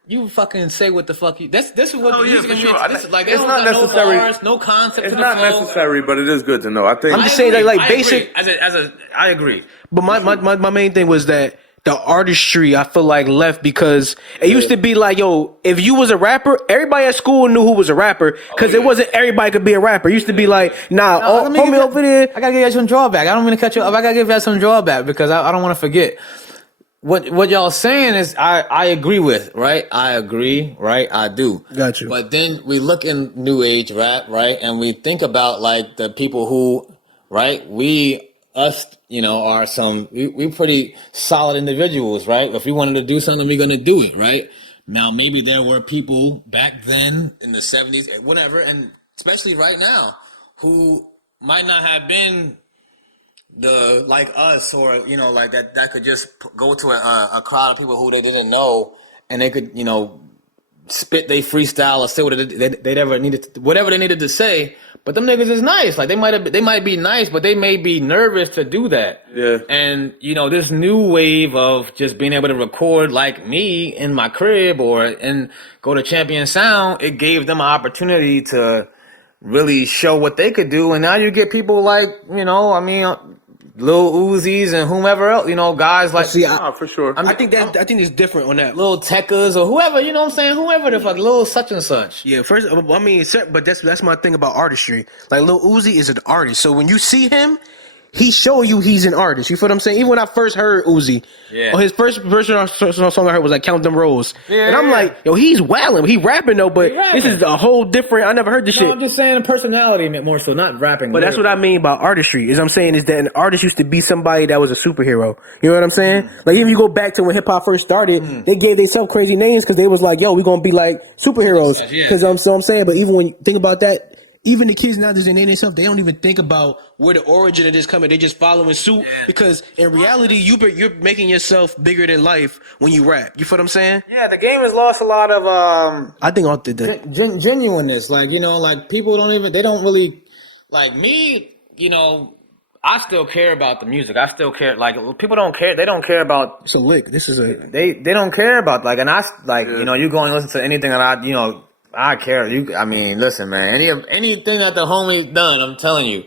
You fucking say what the fuck you. This is what Oh, the yeah, music for means. sure. This is like they It's don't not got necessary. no bars, no concept. It's to the not flow. necessary, but it is good to know. I think. I'm just saying, like, I basic. agree. I agree. But my main thing was that the artistry, I feel like, left because it used to be like, yo, if you was a rapper, everybody at school knew who was a rapper because it wasn't everybody could be a rapper. It used to be like, homie over there. I gotta give you some drawback. I don't mean to cut you off. I gotta give you some drawback because I don't want to forget. What y'all saying is I agree with, right? I agree, right? I do. Got you. But then we look in new age rap, right? And we think about like the people who, right? Us, are we pretty solid individuals, right? If we wanted to do something, we're gonna do it, right? Now maybe there were people back then in the 70s, whatever, and especially right now, who might not have been the like us or like that could just go to a crowd of people who they didn't know and they could spit they freestyle or say what they ever needed whatever they needed to say. But them niggas is nice. Like they might be nice, but they may be nervous to do that. Yeah. And this new wave of just being able to record like me in my crib and go to Champion Sound, it gave them an opportunity to really show what they could do. And now you get people like Lil Uzis and whomever else, guys like. See, For sure. I think it's different on that. Lil Tekkas or whoever, you know what I'm saying? Whoever the fuck, Lil such and such. Yeah, first, I mean, but that's my thing about artistry. Like, Lil Uzi is an artist, so when you see him, he show you he's an artist. You feel what I'm saying? Even when I first heard Uzi, his first version song I heard was like "Count Them Rolls," and I'm like, yo, he's wilding. He rapping though, but this is a whole different. I never heard this shit. I'm just saying personality more so, not rapping. But that's what I mean by artistry. Is I'm saying is that an artist used to be somebody that was a superhero. You know what I'm saying? Like even you go back to when hip hop first started, they gave themselves crazy names because they was like, yo, we gonna be like superheroes. Because I'm saying, but even when you think about that. Even the kids now that they name themselves, they don't even think about where the origin of this coming. They just following suit because in reality, you're making yourself bigger than life when you rap. You feel what I'm saying? Yeah, the game has lost a lot of I think genuineness. Like like people they don't really like me. I still care about the music. I still care. Like people don't care. They don't care about. It's a lick. This is they don't care about like. And I like you go and listen to anything that I care. I mean, listen, man. Anything that the homie's done, I'm telling you,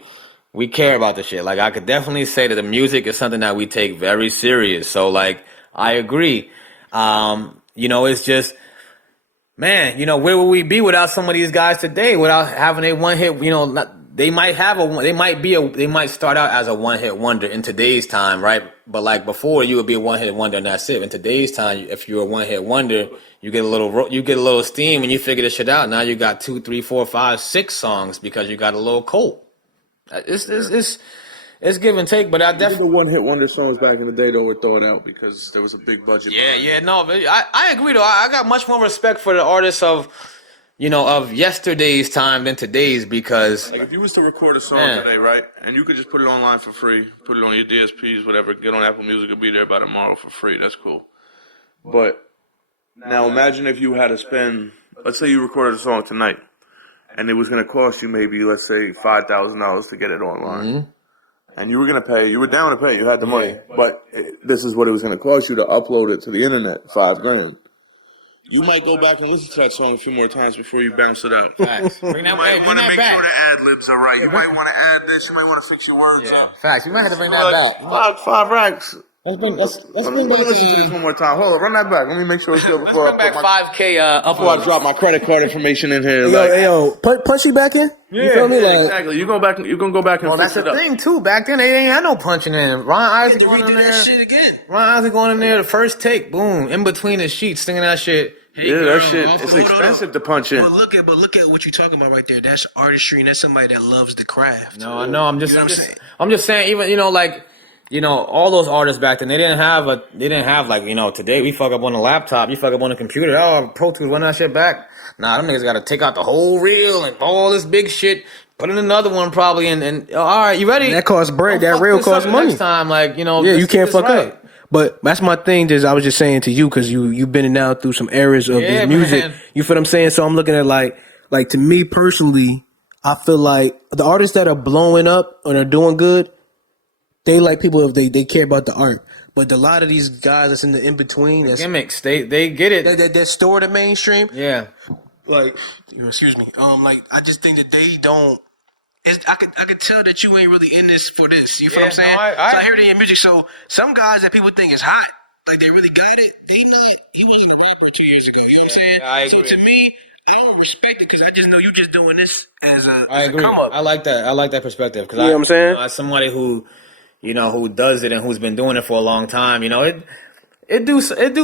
we care about the shit. Like, I could definitely say that the music is something that we take very serious. So, like, I agree. It's just, man. Where would we be without some of these guys today? Without having a one hit, they might start out as a one hit wonder in today's time, right? But like before, you would be a one hit wonder and that's it. In today's time, if you're a one hit wonder, you get a little steam and you figure this shit out. Now you got 2, 3, 4, 5, 6 songs because you got a little cult. It's it's give and take. But I The definitely. one-hit wonder songs back in the day, though, were thought out because there was a big budget. Yeah, no, but I agree though. I got much more respect for the artists of, of yesterday's time than today's because Like if you was to record a song today, right, and you could just put it online for free, put it on your DSPs, whatever, get on Apple Music, it'll be there by tomorrow for free. That's cool. But now imagine if you had to spend, let's say you recorded a song tonight, and it was going to cost you maybe, let's say, $5,000 to get it online. Mm-hmm. And you were going to pay, you were down to pay, you had the money. But this is what it was going to cost you to upload it to the internet, $5,000. You might go back and listen to that song a few more times before you bounce it out. Facts. Bring that, bring that back. Make sure the ad-libs are right. You might want to add this, you might want to fix your words up. Facts. You might have to bring that back. Five racks. Let's bring Let me listen to this one more time. Hold on, run that back. Let me make sure it's good before bring back 5K before I drop my credit card information in here. Yo, punch you back in? You feel me? Like, exactly. You're gonna go back and fix that's it the up. thing too. Back then they ain't had no punching in. Ron Isaac going in there. that shit again. Ron Isaac going in there. The first take, boom, in between the sheets, singing that shit. Hey, Yeah, girl, that shit. It's expensive to punch in. But look at what you're talking about right there. That's artistry, and that's somebody that loves the craft. No, I know. I'm just saying. Even all those artists back then, they didn't have like today we fuck up on the laptop, you fuck up on the computer. Oh, Pro Tools, run that shit back. Nah, them niggas got to take out the whole reel and all this big shit. Put in another one probably, and all right, you ready? That costs bread. That reel costs money. Next time, yeah, you can't fuck up. But that's my thing. I was just saying to you because you've been now through some eras of this music. Man. You feel what I'm saying? So I'm looking at like to me personally, I feel like the artists that are blowing up and are doing good, they like people if they care about the art. But a lot of these guys that's in the in between, that's gimmicks, they get it. That store the mainstream. Yeah. Like, excuse me. Like I just think that they don't. I could tell that you ain't really in this for this. You feel what I'm saying? No, so I hear it in your music. So some guys that people think is hot, like they really got it. They not. He wasn't a rapper 2 years ago. You know what I'm saying? I agree. So to me, I don't respect it because I just know you just doing this as a. I agree. Come up. I like that perspective because you know what I'm saying? As somebody who does it and who's been doing it for a long time, It do.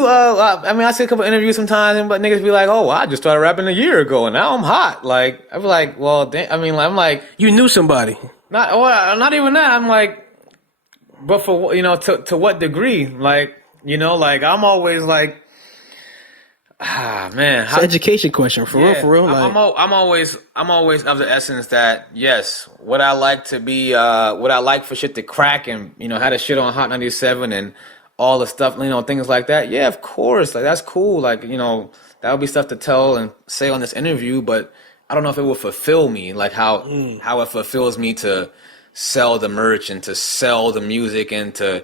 I mean, I see a couple interviews sometimes, but niggas be like, "Oh, I just started rapping a year ago, and now I'm hot." Like, I be like, "Well, I'm like, you knew somebody." Not even that. I'm like, but for to what degree? Like, like I'm always like, man, it's an education question for real. Like, I'm always of the essence that yes, would I like for shit to crack and had a shit on Hot 97 and all the stuff, things like that. Yeah, of course. Like, that's cool. Like, that would be stuff to tell and say on this interview, but I don't know if it would fulfill me, like how it fulfills me to sell the merch and to sell the music and to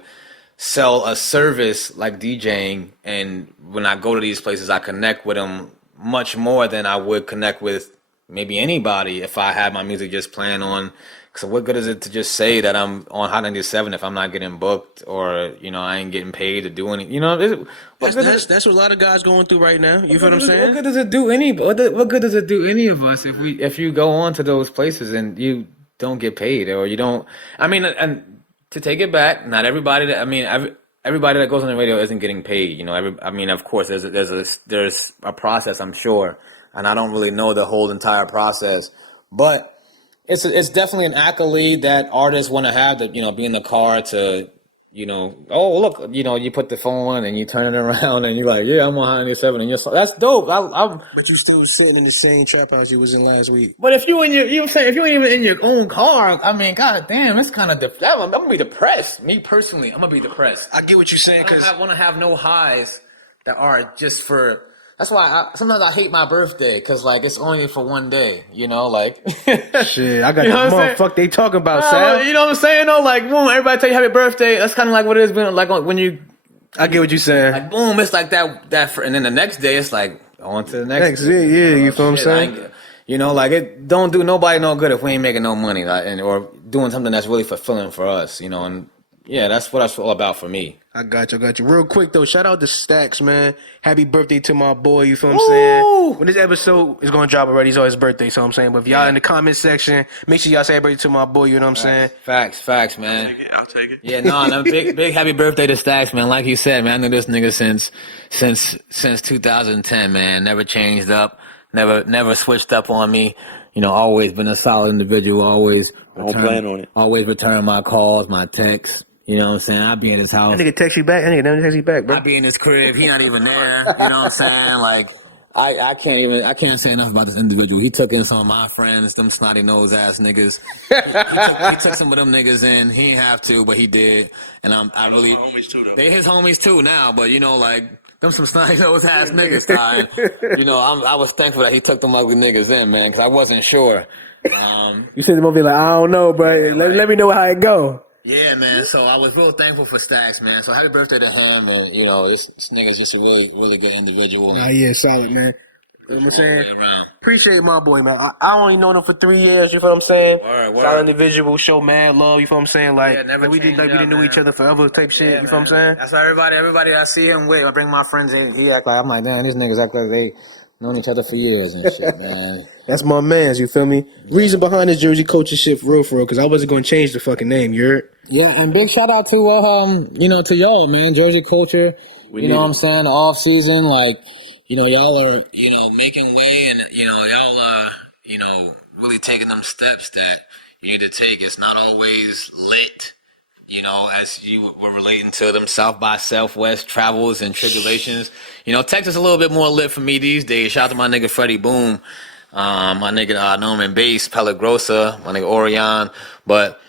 sell a service like DJing. And when I go to these places, I connect with them much more than I would connect with maybe anybody if I had my music just playing on. So what good is it to just say that I'm on Hot 97 if I'm not getting booked or I ain't getting paid to do anything? That's what a lot of guys going through right now. You feel what I'm saying? What good does it do what good does it do any of us if you go on to those places and you don't get paid or you don't? I mean, and to take it back, not everybody everybody that goes on the radio isn't getting paid. Of course there's a process, I'm sure, and I don't really know the whole entire process, but. It's definitely an accolade that artists want to have to, be in the car to, oh, look, you put the phone on and you turn it around and you're like, yeah, I'm on 97 and that's dope. But you still sitting in the same trap house you was in last week. But if you in your, if you ain't even in your own car, I mean, god damn, it's kind of, I'm going to be depressed. Me personally, I'm going to be depressed. I get what you're saying. I want to have no highs that are just for... That's why sometimes I hate my birthday because it's only for one day, Shit, I got the motherfucker they talking about, Sal. You know what I'm saying? Though, boom, everybody tell you happy birthday. That's kind of like what it is been like when you. I get what you're saying. Like boom, it's like that, and then the next day it's like on to the next. Yeah, you feel what I'm saying? It don't do nobody no good if we ain't making no money, or doing something that's really fulfilling for us, and. Yeah, that's what it's all about for me. I got you. Real quick, though, shout out to Stax, man. Happy birthday to my boy, you feel what I'm saying? When this episode is going to drop already, it's on his birthday, so I'm saying. But if y'all in the comment section, make sure y'all say happy birthday to my boy, you know what I'm saying? Facts, man. I'll take it. Yeah, no, big happy birthday to Stax, man. Like you said, man, I knew this nigga since 2010, man. Never changed up, never switched up on me. always been a solid individual. Always I don't plan on it. Always return my calls, my texts. You know what I'm saying? I be in his house. That nigga text you back. That nigga never text you back, bro. I be in his crib. He not even there. You know what I'm saying? Like, I can't say enough about this individual. He took in some of my friends, them snotty nose ass niggas. He took some of them niggas in. He didn't have to, but he did. And I really, they his homies too now. But like them some snotty nose ass niggas. Time. I was thankful that he took them ugly niggas in, man, because I wasn't sure. You said them over like, I don't know, bro. Let me know how it go. Yeah, man. So I was real thankful for Stax, man. So happy birthday to him, and this nigga's just a really, really good individual. Nah, yeah, solid, man. You know what I'm saying? Appreciate my boy, man. I only known him for 3 years. You feel what I'm saying? Word. Solid individual, show mad love. You feel what I'm saying? Like, never we changed didn't know each other forever type shit. Yeah, you feel what I'm saying? That's why everybody I see him with, I bring my friends in. He act like I'm like, damn, these niggas act like they known each other for years and shit, man. That's my man's. You feel me? Reason behind this Jersey culture shit for real, because I wasn't gonna change the fucking name. You heard? Yeah, and big shout out to to y'all, man. Jersey culture. You know what I'm saying? The off season, like, y'all are, making way, and y'all really taking them steps that you need to take. It's not always lit, as you were relating to them South by Southwest travels and tribulations. Texas a little bit more lit for me these days. Shout out to my nigga Freddie Boom, my nigga Norman Bass, Pelagrosa, my nigga Orion, but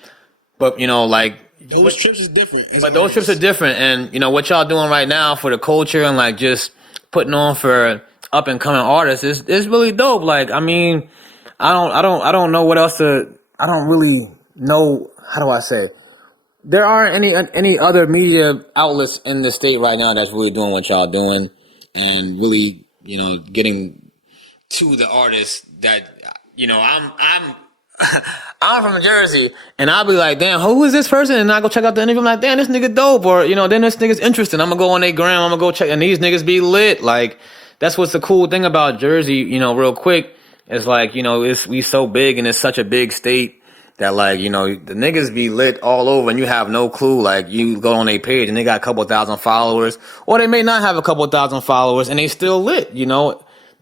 like those trips is different. But those trips are different, and what y'all doing right now for the culture and like just putting on for up and coming artists is really dope. Like, I mean, I don't know what else to. I don't really know. How do I say? There aren't any other media outlets in the state right now that's really doing what y'all doing, and really getting to the artists that I'm from Jersey, and I'll be like, damn, who is this person? And I go check out the interview. I'm like, damn, this nigga dope, or then this nigga's interesting. I'm gonna go on their gram. I'm gonna go check, and these niggas be lit. Like, that's what's the cool thing about Jersey. Real quick, it's like we so big, and it's such a big state that like the niggas be lit all over, and you have no clue. Like, you go on their page, and they got a couple thousand followers, or they may not have a couple thousand followers, and they still lit.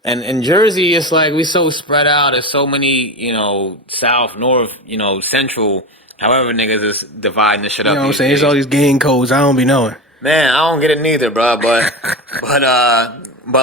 And in Jersey, it's like we so spread out. There's so many, south, north, central. However, niggas is dividing this shit up. You know what I'm saying? It's all these gang codes. I don't be knowing. Man, I don't get it neither, bro. But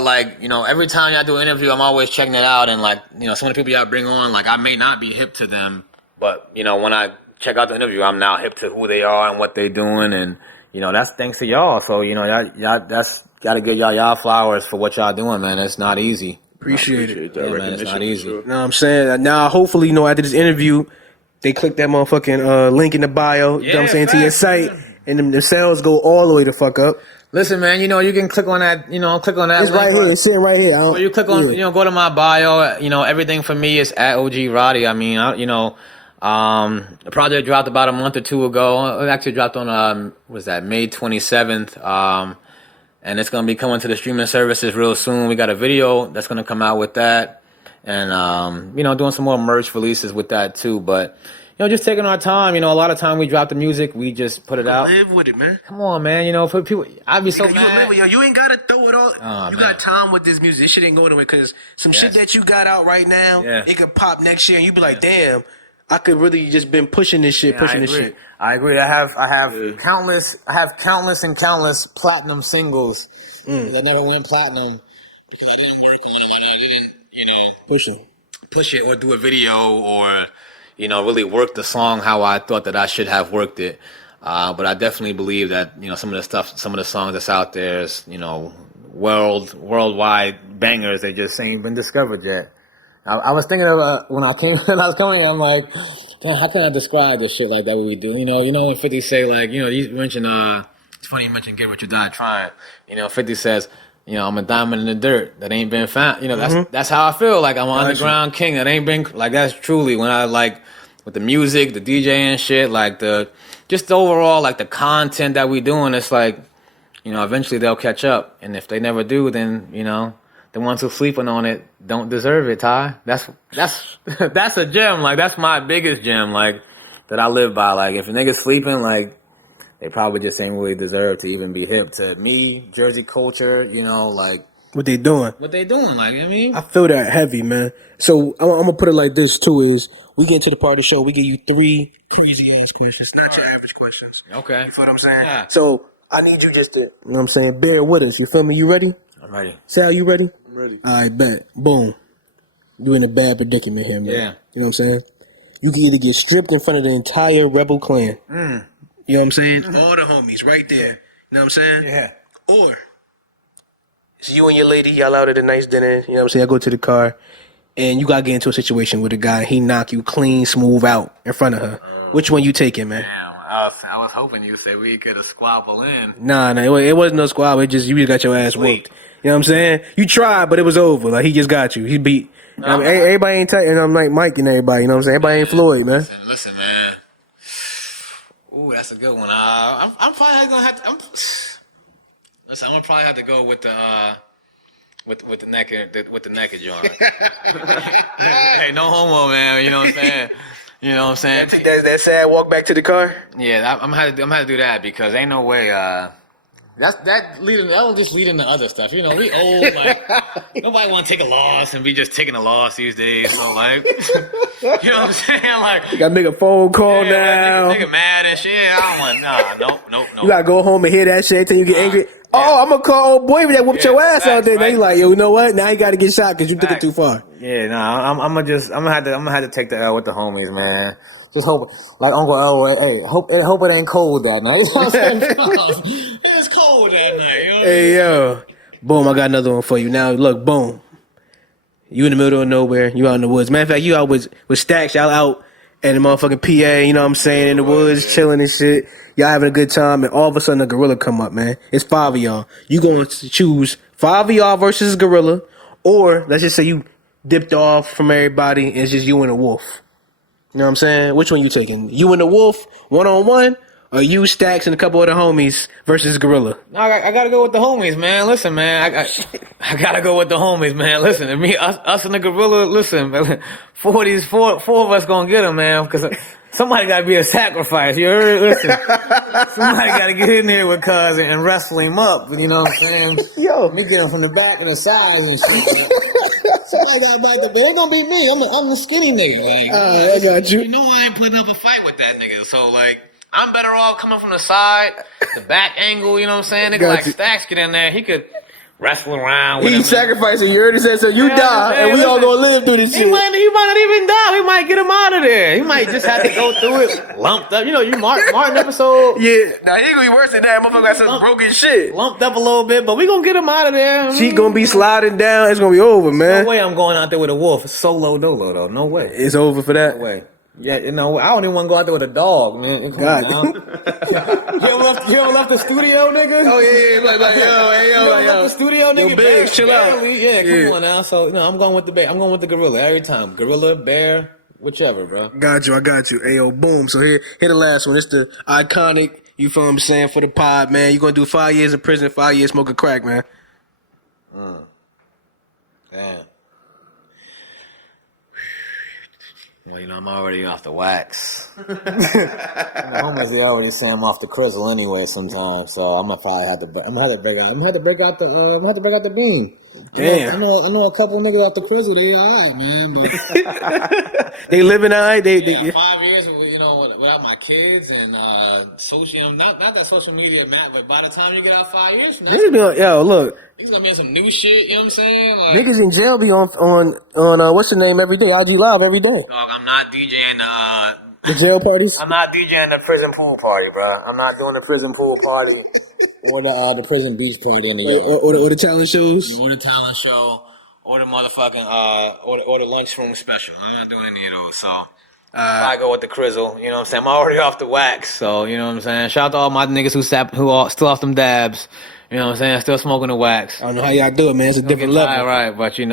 like every time y'all do an interview, I'm always checking it out. And like some of the people y'all bring on, like I may not be hip to them, but when I check out the interview, I'm now hip to who they are and what they doing, and that's thanks to y'all. So y'all that's. Gotta give y'all flowers for what y'all doing, man. It's not easy. Appreciate it. Yeah, man, it's not easy. You know what I'm saying? Now, hopefully, after this interview, they click that motherfucking link in the bio, you know what I'm saying, to your site, and the sales go all the way the fuck up. Listen, man, you can click on that, click on that It's link. right here. It's sitting right here. Or you click on, go to my bio. Everything for me is at OG Roddy. I mean, the project dropped about a month or two ago. It actually dropped on, May 27th. And it's going to be coming to the streaming services real soon. We got a video that's going to come out with that. And, doing some more merch releases with that too. But, just taking our time. A lot of time we drop the music. We just put it out. Live with it, man. Come on, man. For people, I'd be so mad. You ain't got to throw it all. You man. got time with this music. This shit ain't going away because some shit that you got out right now, it could pop next year. And you be like, damn, I could really just been pushing this shit, shit. I agree. I have countless platinum singles that never went platinum because I didn't work on them. I didn't, push it or do a video or really work the song how I thought that I should have worked it. But I definitely believe that some of the songs that's out there is worldwide bangers. They just ain't been discovered yet. I was thinking of when I was coming here, I'm like, damn, how can I describe this shit like that? What we do, when 50 say like, you mentioned, it's funny you mentioned get what you die trying. 50 says, I'm a diamond in the dirt that ain't been found. That's how I feel. Like I'm an underground king that ain't been like that's truly when I like with the music, the DJ and shit, like just the overall like the content that we doing. It's like, eventually they'll catch up, and if they never do, then the ones who sleeping on it don't deserve it, Ty. That's a gem. Like, that's my biggest gem, like, that I live by. Like, if a nigga's sleeping, like, they probably just ain't really deserve to even be hip to me, Jersey culture, like, what they doing. what they doing. Like, I mean, I feel that heavy, man. So I'm gonna put it like this too: is we get to the part of the show, we give you 3 crazy ass questions, not your average questions. okay. You feel what I'm saying? Yeah. So I need you just to, you know what I'm saying, bear with us. You feel me? You ready? I'm ready. Sal, you ready? I'm ready. All right, bet. Boom. You in a bad predicament here, man. Yeah. You know what I'm saying? You can either get stripped in front of the entire Rebel clan. You know what I'm saying? All the homies right there. You know what I'm saying? Yeah. Or it's you and your lady, y'all out at a nice dinner. You know what I'm saying? I go to the car, and you gotta get into a situation with a guy. He knock you clean, smooth out in front of her. Which one you taking, man? Damn, I was hoping you say we could have squabble in. Nah, it wasn't no squab. It just you just got your ass whooped. You know what I'm saying? You tried, but it was over. Like he just got you. He beat. I mean, everybody ain't tight, and I'm like Mike and everybody. You know what I'm saying? Everybody ain't Floyd, man. Listen, man. Ooh, that's a good one. I'm probably gonna have to. Listen, I'm gonna probably have to go with the with the naked joint. Hey, no homo, man. You know what I'm saying? You know what I'm saying? That sad walk back to the car. Yeah, I'm gonna have to do that because ain't no way. That will just lead into other stuff. You know, we old. Like nobody want to take a loss and be just taking a loss these days. So like, you know what I'm saying? Like, You gotta make a phone call now. Like, nigga mad and shit. I don't want. Nope. You gotta go home and hear that shit till you get angry. Oh, I'm gonna call old boy that whooped your ass out there. Now you like, yo, you know what? Now you gotta get shot because you took it too far. Yeah, I'm gonna have to take the L with the homies, man. Just hope, like Uncle Elroy, hey, hope it ain't cold that night. It's cold that night, yo. Hey, yo. Boom, I got another one for you. Now, look, boom. You in the middle of nowhere. You out in the woods. Matter of fact, you out with Stax. Y'all out in the motherfucking PA, you know what I'm saying, in the woods, chilling and shit. Y'all having a good time, and all of a sudden a gorilla come up, man. It's 5 of y'all. You going to choose 5 of y'all versus a gorilla, or let's just say you dipped off from everybody, and it's just you and a wolf. You know what I'm saying? Which one you taking? You and the wolf, 1-on-1, or you, Stax, and a couple of the homies versus gorilla? No, I gotta go with the homies, man. Listen, man, I gotta go with the homies, man. Listen, to me, us and the gorilla. Listen, man, four of us gonna get him, man, because somebody gotta be a sacrifice. You heard? Listen, somebody gotta get in there with Cuz and wrestle him up. You know what I'm saying? Yo, me get him from the back and the sides and shit. Somebody gotta bite the bait. It ain't gonna be me. I'm a skinny nigga. Like, I got you. You know I ain't putting up a fight with that nigga. So like, I'm better off coming from the side, the back angle. You know what I'm saying? Nigga like Stax get in there. He could wrestle around with him. He's sacrificing. You already said so. You die, and we all gonna live through this shit. He might not even die. We might get him out of there. He might just have to go through it lumped up. You know, you Martin episode. Yeah, now he gonna be worse than that. Motherfucker got some broken shit. Lumped up a little bit, but we gonna get him out of there. She gonna be sliding down. It's gonna be over, man. No way I'm going out there with a wolf. Solo dolo though. No way. It's over for that. No way. Yeah, you know, I don't even want to go out there with a dog, man. God. You ever left the studio, nigga? Oh yeah, like You ever left the studio, nigga? Yo, Biggs, chill out. Yeah, come on now. So, I'm going with the bear. I'm going with the gorilla every time. Gorilla, bear, whichever, bro. Got you. I got you. Ayo, boom. So here the last one. It's the iconic. You feel what I'm saying, for the pod, man. You gonna do 5 years in prison, 5 years smoking crack, man. Damn. Well, I'm already off the wax. Homies, they already say I'm off the crizzle anyway sometimes, so I'm gonna probably have to break out the beam. Damn. I know a couple niggas off the crizzle. They alright, man, but They living alright. They 5 years, without my kids and social. Not that social media, man, but by the time you get out 5 years, niggas be like, yo, look. He's gonna be in some new shit. You know what I'm saying? Like, Niggas in jail be on what's the name every day? IG Live every day. dog, I'm not DJing The jail parties. I'm not DJing the prison pool party, bro. I'm not doing the prison pool party or the prison beach party in the yard. Or the talent shows. Or the talent show, or the motherfucking or the lunchroom special. I'm not doing any of those. So I go with the crizzle. You know what I'm saying? I'm already off the wax. So you know what I'm saying? Shout out to all my niggas who are still off them dabs. You know what I'm saying? Still smoking the wax. I don't know how y'all do it, man. It's a different level. Right, but shout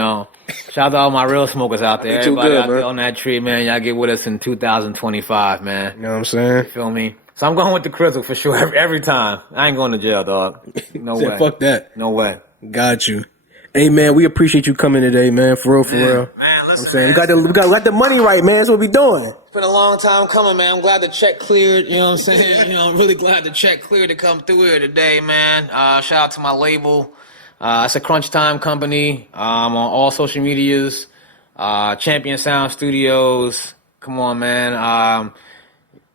out to all my real smokers out there. Everybody out there on that tree, man. Y'all get with us in 2025, man. You know what I'm saying? You feel me? So I'm going with the crizzle for sure every time. I ain't going to jail, dog. No way. Fuck that. No way. Got you. Hey man, we appreciate you coming today, man. For real. Man, listen, I'm saying we got the money right, man. That's what we doing. It's been a long time coming, man. I'm glad the check cleared. You know what I'm saying? I'm really glad the check cleared to come through here today, man. Shout out to my label. It's a Crunch Time company. On all social medias. Champion Sound Studios. Come on, man.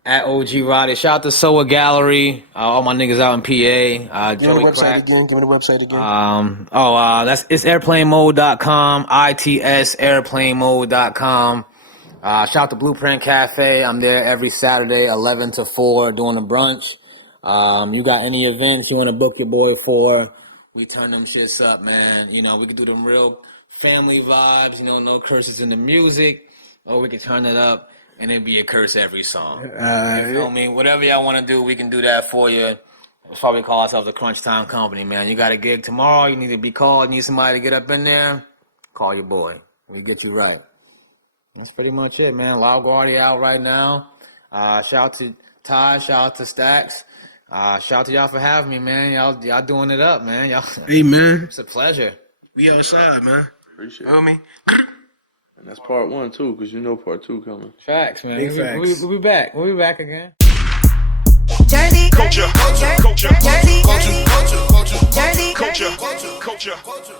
At OG Roddy. Shout out to Soa Gallery. All my niggas out in PA. Give me Joey the website Crack. again. Give me the website again. It's airplanemode.com. ITS airplanemode.com. Shout out to Blueprint Cafe. I'm there every Saturday, 11 to 4, doing a brunch. You got any events you want to book your boy for? We turn them shits up, man. You know, we can do them real family vibes, you know, no curses in the music. Or we can turn it up and it'd be a curse every song. You feel me? Whatever y'all want to do, we can do that for you. That's why we call ourselves the Crunch Time Company, man. You got a gig tomorrow, you need to be called, you need somebody to get up in there, call your boy. We get you right. That's pretty much it, man. LaGuardia out right now. Shout out to Ty, shout out to Stax. Shout out to y'all for having me, man. Y'all doing it up, man. Y'all. Hey, man. It's a pleasure. We outside, man. Appreciate Feel it. me? And that's part 1 too, because you know part 2 coming. Facts, man. Big facts. We'll be back. We'll be back again. Dirty culture, culture, culture, culture, culture, culture, culture, culture, culture.